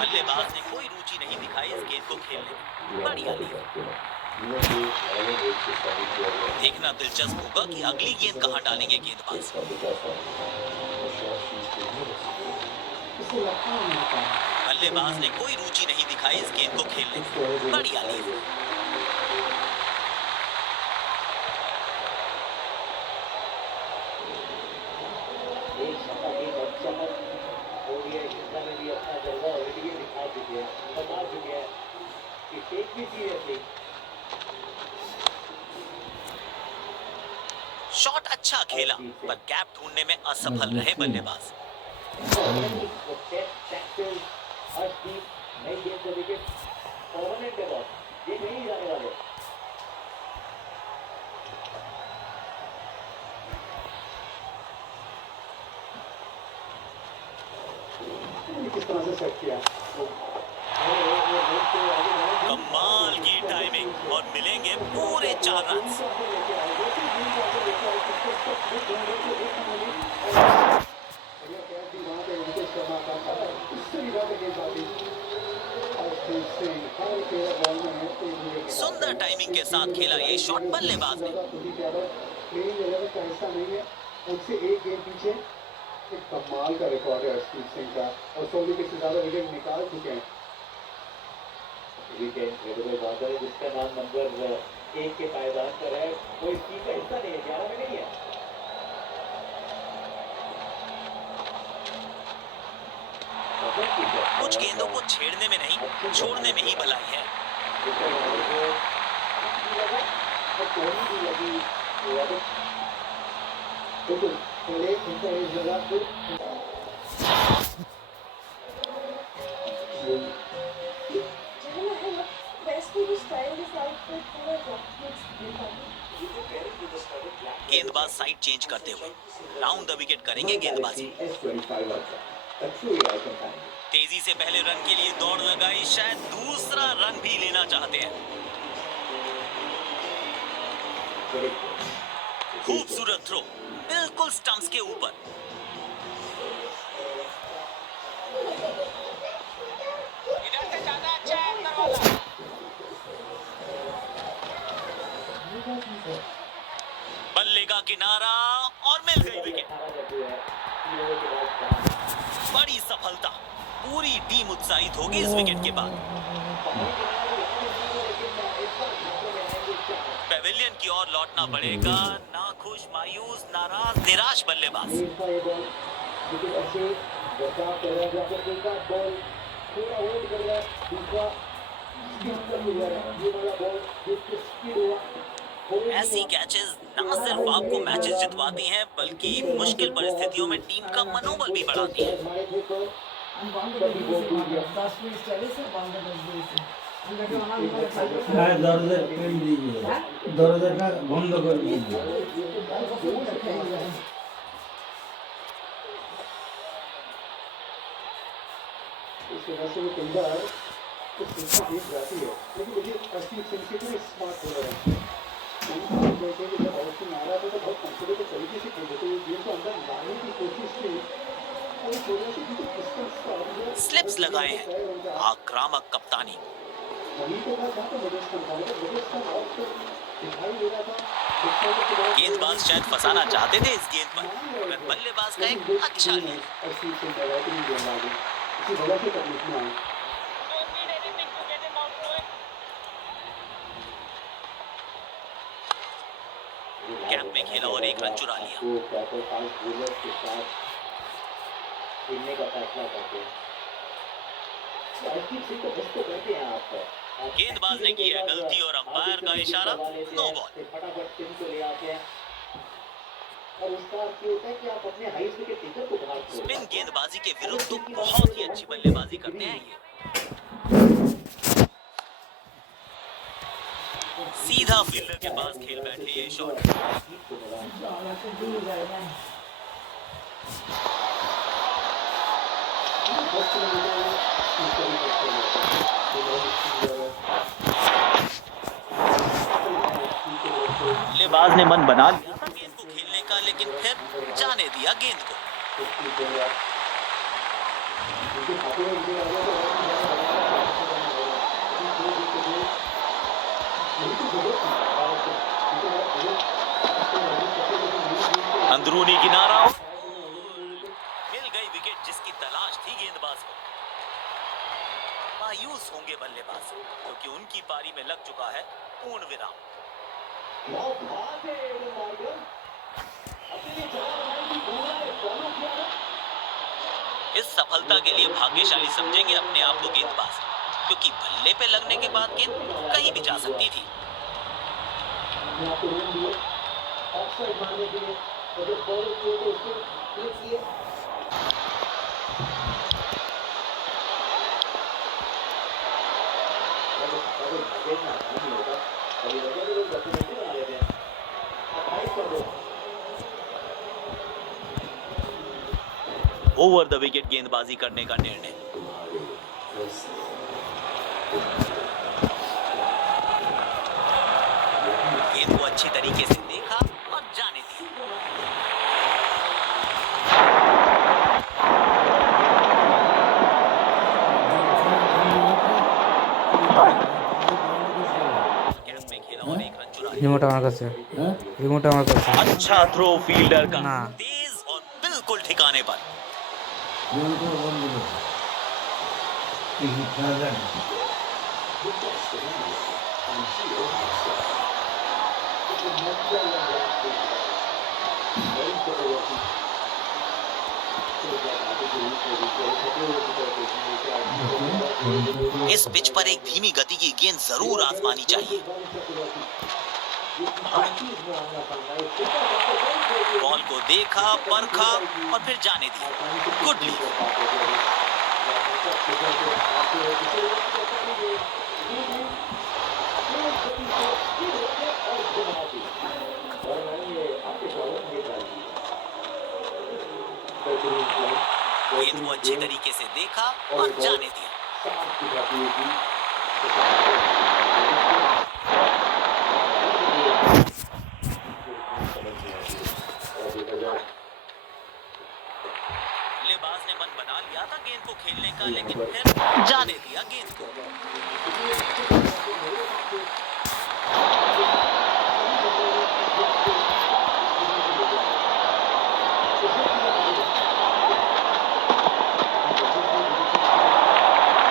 बल्लेबाज ने कोई रुचि नहीं दिखाई इस गेंद को खेलने में। बढ़िया लीड। देखना दिलचस्प होगा कि अगली गेंद कहां डालेंगे गेंदबाज। बल्लेबाज ने कोई रुचि नहीं दिखाई इस गेंद को खेलने में। बढ़िया लीड। अच्छा खेला, पर गैप ढूंढने में असफल रहे बल्लेबाज। अर्शदीप नहीं गेंद का विकेट, परमानेंट है बॉल, ये नहीं जाने वाले। किस तरह से सेट किया, कमाल की टाइमिंग और मिलेंगे पूरे 4 रन। सुंदर टाइमिंग के साथ खेला ये शॉट बल्लेबाज ने। उनसे एक गेंद पीछे, एक कमाल का रिकॉर्ड है अर्शदीप सिंह का, और 100 विकेट से ज्यादा विकेट निकाल चुके हैं। विकेट बादल जिसका नाम नंबर 1 के पायदान पर है, वो इस टीम का हिस्सा नहीं है, 11 में नहीं है। कुछ गेंदों को छेड़ने में नहीं, छोड़ने में ही भलाई है। गेंदबाज साइड चेंज करते हुए राउंड द विकेट करेंगे गेंदबाजी। तेजी से पहले रन के लिए दौड़ लगाई, शायद दूसरा रन भी लेना चाहते हैं। खूबसूरत थ्रो, बिल्कुल स्टंप्स के ऊपर। बल्ले का किनारा और मिल गई विकेट। बड़ी सफलता, पूरी टीम उत्साहित होगी इस विकेट के बाद। पेविलियन की ओर लौटना पड़ेगा, नाखुश, मायूस, नाराज, निराश बल्लेबाज। ऐसी कैचेस न सिर्फ आपको मैचेस जितवाती हैं, बल्कि मुश्किल परिस्थितियों में टीम का मनोबल भी बढ़ाती हैं। দরজাটা বন্ধ করে দিয়েছে। इसके वजह से वो कई बार तो सिंपल गेंद जाती है, लेकिन मुझे अर्शदीप सिंह से कोई स्मार्ट हो रहा है। जब आउटस्विंग आ रहा था तो बहुत कंफर्टेबल तरीके से खेले, तो गेंद को अंदर लाने की कोशिश की, और थोड़ा सा क्योंकि डिस्टेंस का स्लिप्स लगाए हैं, आक्रामक कप्तानी। वहीं पे था तो मजेस्टर था, लेकिन मजेस्टर आउट तो दिखाई दे रहा था। गेंदबाज शायद फंसाना चाहते थे इस गेंद पर, मगर बल्लेबाज का एक अच्छा लीड। अर्शदीप सिंह का बैटिंग गेंदबाजी इसी वजह से तकलीफ में आई। कैप में खेला और एक रन चुरा लिया। वो प्रॉपर 5 बॉलर्स के साथ खेलने का फैसला करते हैं। अर्शदीप सिंह को बस तो करते हैं आप। गेंदबाज ने की है गलती और अंपायर का इशारा, नो बॉल। फटाफट टीम को ले आते हैं, और उसका अर्थ ये होता है कि आप अपने हाईएस्ट विकेट टेकर को बाहर छोड़। स्पिन गेंदबाजी के विरुद्ध तो बहुत ही अच्छी बल्लेबाजी करते हैं ये। सीधा फील्डर के पास खेल बैठे ये शॉट। बल्लेबाज ने मन बना लिया था गेंद को खेलने का, लेकिन फिर जाने दिया गेंद को। अंदरूनी किनारा, मिल गई विकेट जिसकी तलाश थी गेंदबाज को। मायूस होंगे बल्लेबाज, क्योंकि उनकी पारी में लग चुका है पूर्ण विराम। इस सफलता के लिए भाग्यशाली समझेंगे अपने आप को गेंदबाज, क्योंकि बल्ले पे लगने के बाद गेंद कहीं भी जा सकती थी। और जब बॉल किए तो उसको क्लिक किए अगर देखना नहीं होता अभी लगे तो डॉक्यूमेंट्री बना लेते हैं 28 कर दो ओवर द विकेट गेंदबाजी करने का निर्णय। गेंद को अच्छी तरीके से देखा और जाने दिया। कैच में खेला और एक रन चुरा लिया। রিমোট আমার কাছে রিমোট আমার কাছে अच्छा थ्रो फील्डर का ना। तेज और बिल्कुल ठिकाने पर। इस पिच पर एक धीमी गति की गेंद जरूर आजमानी चाहिए। बॉल को देखा, परखा और फिर जाने दिया। Good leave. गेंद को अच्छे तरीके से देखा और जाने दिया। बल्लेबाज ने मन बना लिया था गेंद को खेलने का, लेकिन फिर जाने दिया गेंद को।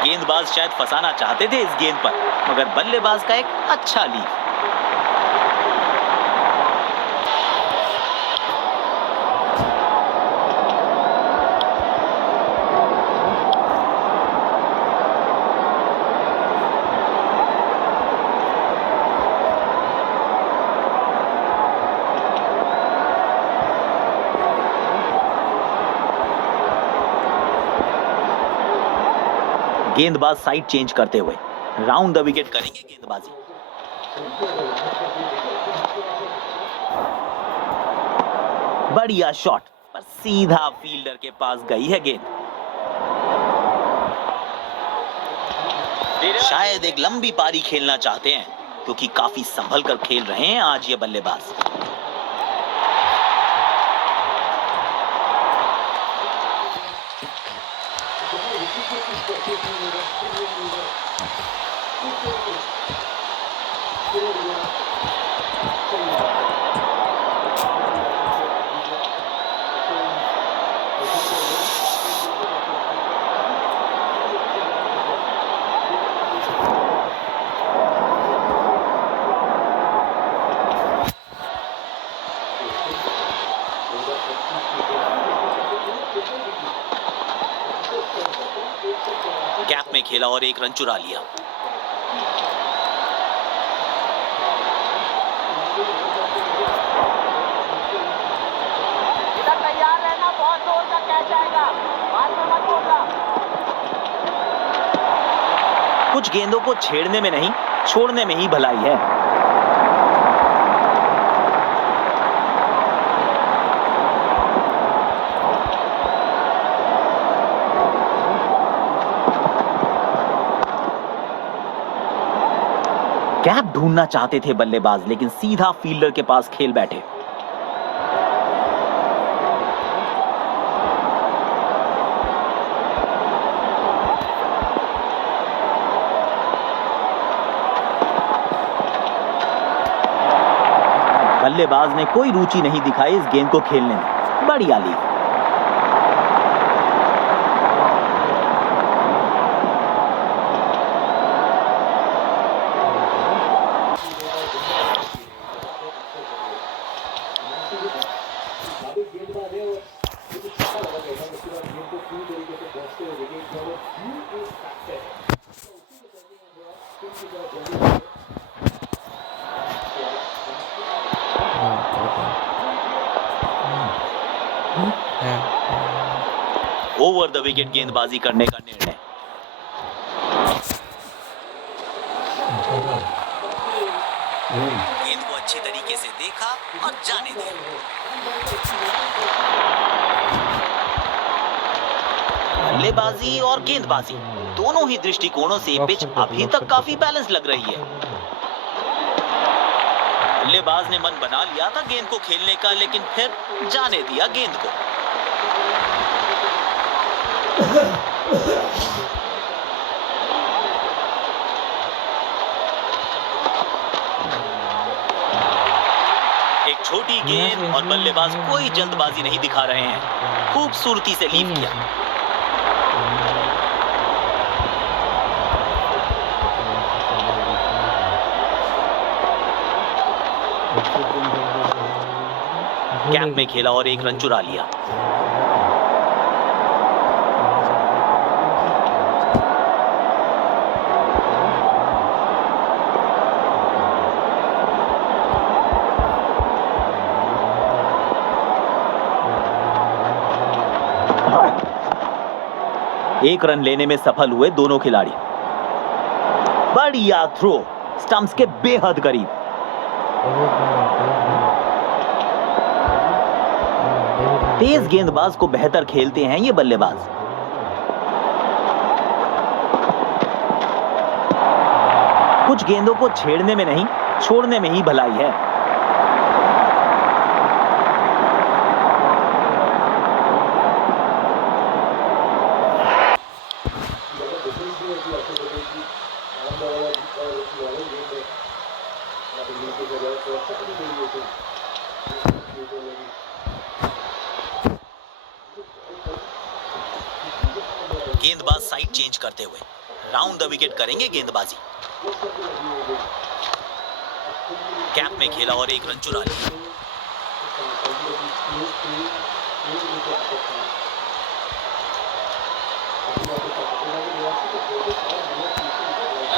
गेंदबाज शायद फंसाना चाहते थे इस गेंद पर, मगर बल्लेबाज का एक अच्छा लीव। गेंदबाज साइड चेंज करते हुए राउंड द विकेट करेंगे गेंदबाजी। बढ़िया शॉट, पर सीधा फील्डर के पास गई है गेंद। शायद एक लंबी पारी खेलना चाहते हैं, क्योंकि काफी संभल कर खेल रहे हैं आज ये बल्लेबाज। कैप में खेला और एक रन चुरा लिया। इधर तैयार रहना, बहुत जोर का कैच आएगा, बाद में मत बोलना। कुछ गेंदों को छेड़ने में नहीं, छोड़ने में ही भलाई है। कैप ढूंढना चाहते थे बल्लेबाज, लेकिन सीधा फील्डर के पास खेल बैठे। बल्लेबाज ने कोई रुचि नहीं दिखाई इस गेंद को खेलने में। बढ़िया लीव। ओवर द विकेट गेंदबाजी करने का निर्णय। गेंद को अच्छी तरीके से देखा और जाने दिया। बल्लेबाजी और गेंदबाजी दोनों ही दृष्टिकोणों से पिच अभी तक काफी बैलेंस लग रही है। बल्लेबाज ने मन बना लिया था गेंद को खेलने का, लेकिन फिर जाने दिया गेंद को। एक छोटी गेंद और बल्लेबाज कोई जल्दबाजी नहीं दिखा रहे हैं, खूबसूरती से लीव किया। कैप में खेला और एक रन चुरा लिया। एक रन लेने में सफल हुए दोनों खिलाड़ी। बढ़िया थ्रो, स्टंप्स के बेहद करीब। तेज गेंदबाज को बेहतर खेलते हैं ये बल्लेबाज। कुछ गेंदों को छेड़ने में नहीं, छोड़ने में ही भलाई है। गेंदबाज साइड चेंज करते हुए राउंड द विकेट करेंगे गेंदबाजी। कैप में खेला और एक रन चुरा लिया।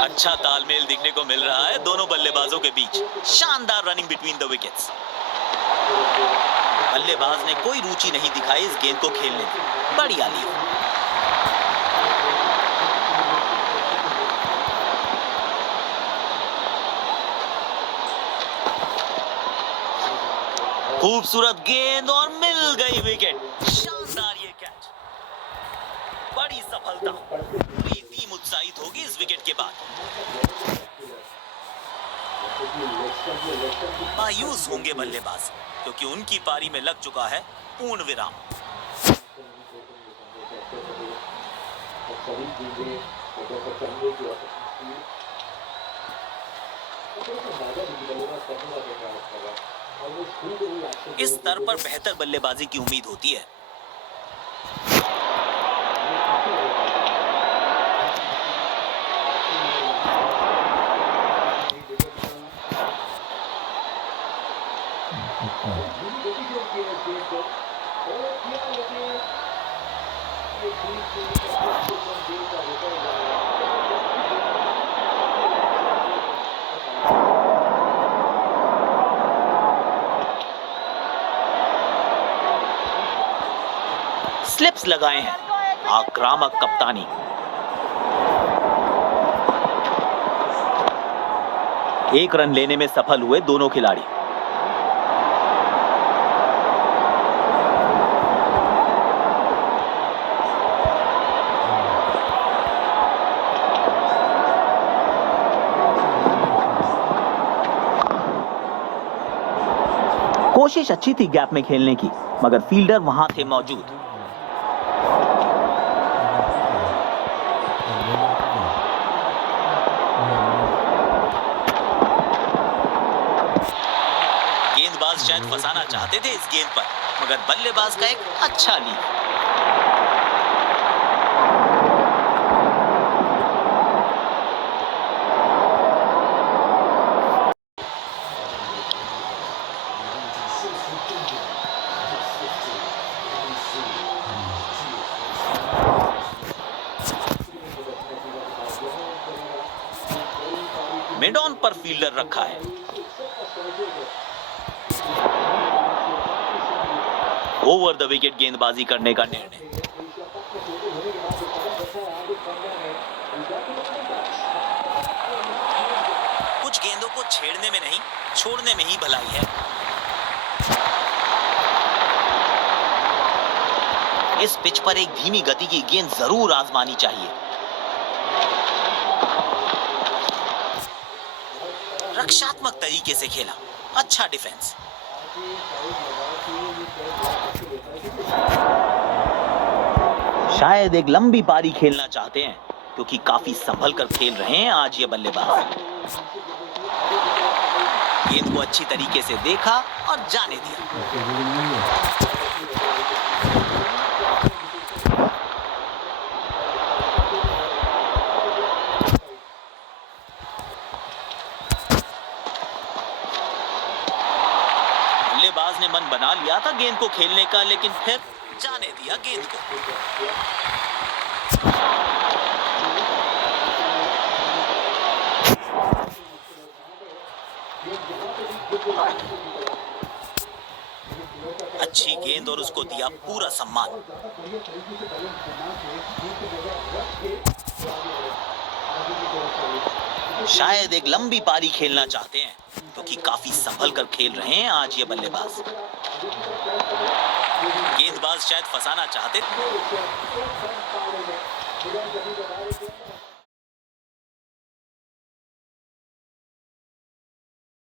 अच्छा तालमेल दिखने को मिल रहा है दोनों बल्लेबाजों के बीच। शानदार रनिंग बिटवीन द विकेट्स। बल्लेबाज ने कोई रुचि नहीं दिखाई इस गेंद को खेलने में। बढ़िया लीव। खूबसूरत गेंद और मिल गई विकेट। शानदार ये कैच, बड़ी सफलता। पूरी टीम उत्साहित होगी इस विकेट के बाद। मायूस होंगे बल्लेबाज, क्योंकि उनकी पारी में लग चुका है पूर्ण विराम। इस स्तर पर बेहतर बल्लेबाजी की उम्मीद होती है। स्लिप्स लगाए हैं आक्रामक कप्तानी। एक रन लेने में सफल हुए दोनों खिलाड़ी। कोशिश अच्छी थी गैप में खेलने की, मगर फील्डर वहां थे मौजूद। गेंदबाज शायद फंसाना चाहते थे इस गेंद पर, मगर बल्लेबाज का एक अच्छा लीव। मिड ऑन पर फील्डर रखा है। ओवर द विकेट गेंदबाजी करने का निर्णय। छेड़ने में नहीं, छोड़ने में ही भलाई है। इस पिच पर एक धीमी गति की गेंद जरूर आजमानी चाहिए। रक्षात्मक तरीके से खेला, अच्छा डिफेंस। शायद एक लंबी पारी खेलना चाहते हैं, क्योंकि काफी संभल कर खेल रहे हैं आज ये बल्लेबाज। गेंद को अच्छी तरीके से देखा और जाने दिया। बल्लेबाज ने मन बना लिया था गेंद को खेलने का, लेकिन फिर जाने दिया गेंद को। अच्छी गेंद और उसको दिया पूरा सम्मान। शायद एक लंबी पारी खेलना चाहते हैं, क्योंकि काफी संभल कर खेल रहे हैं आज ये बल्लेबाज। गेंदबाज शायद फंसाना चाहते।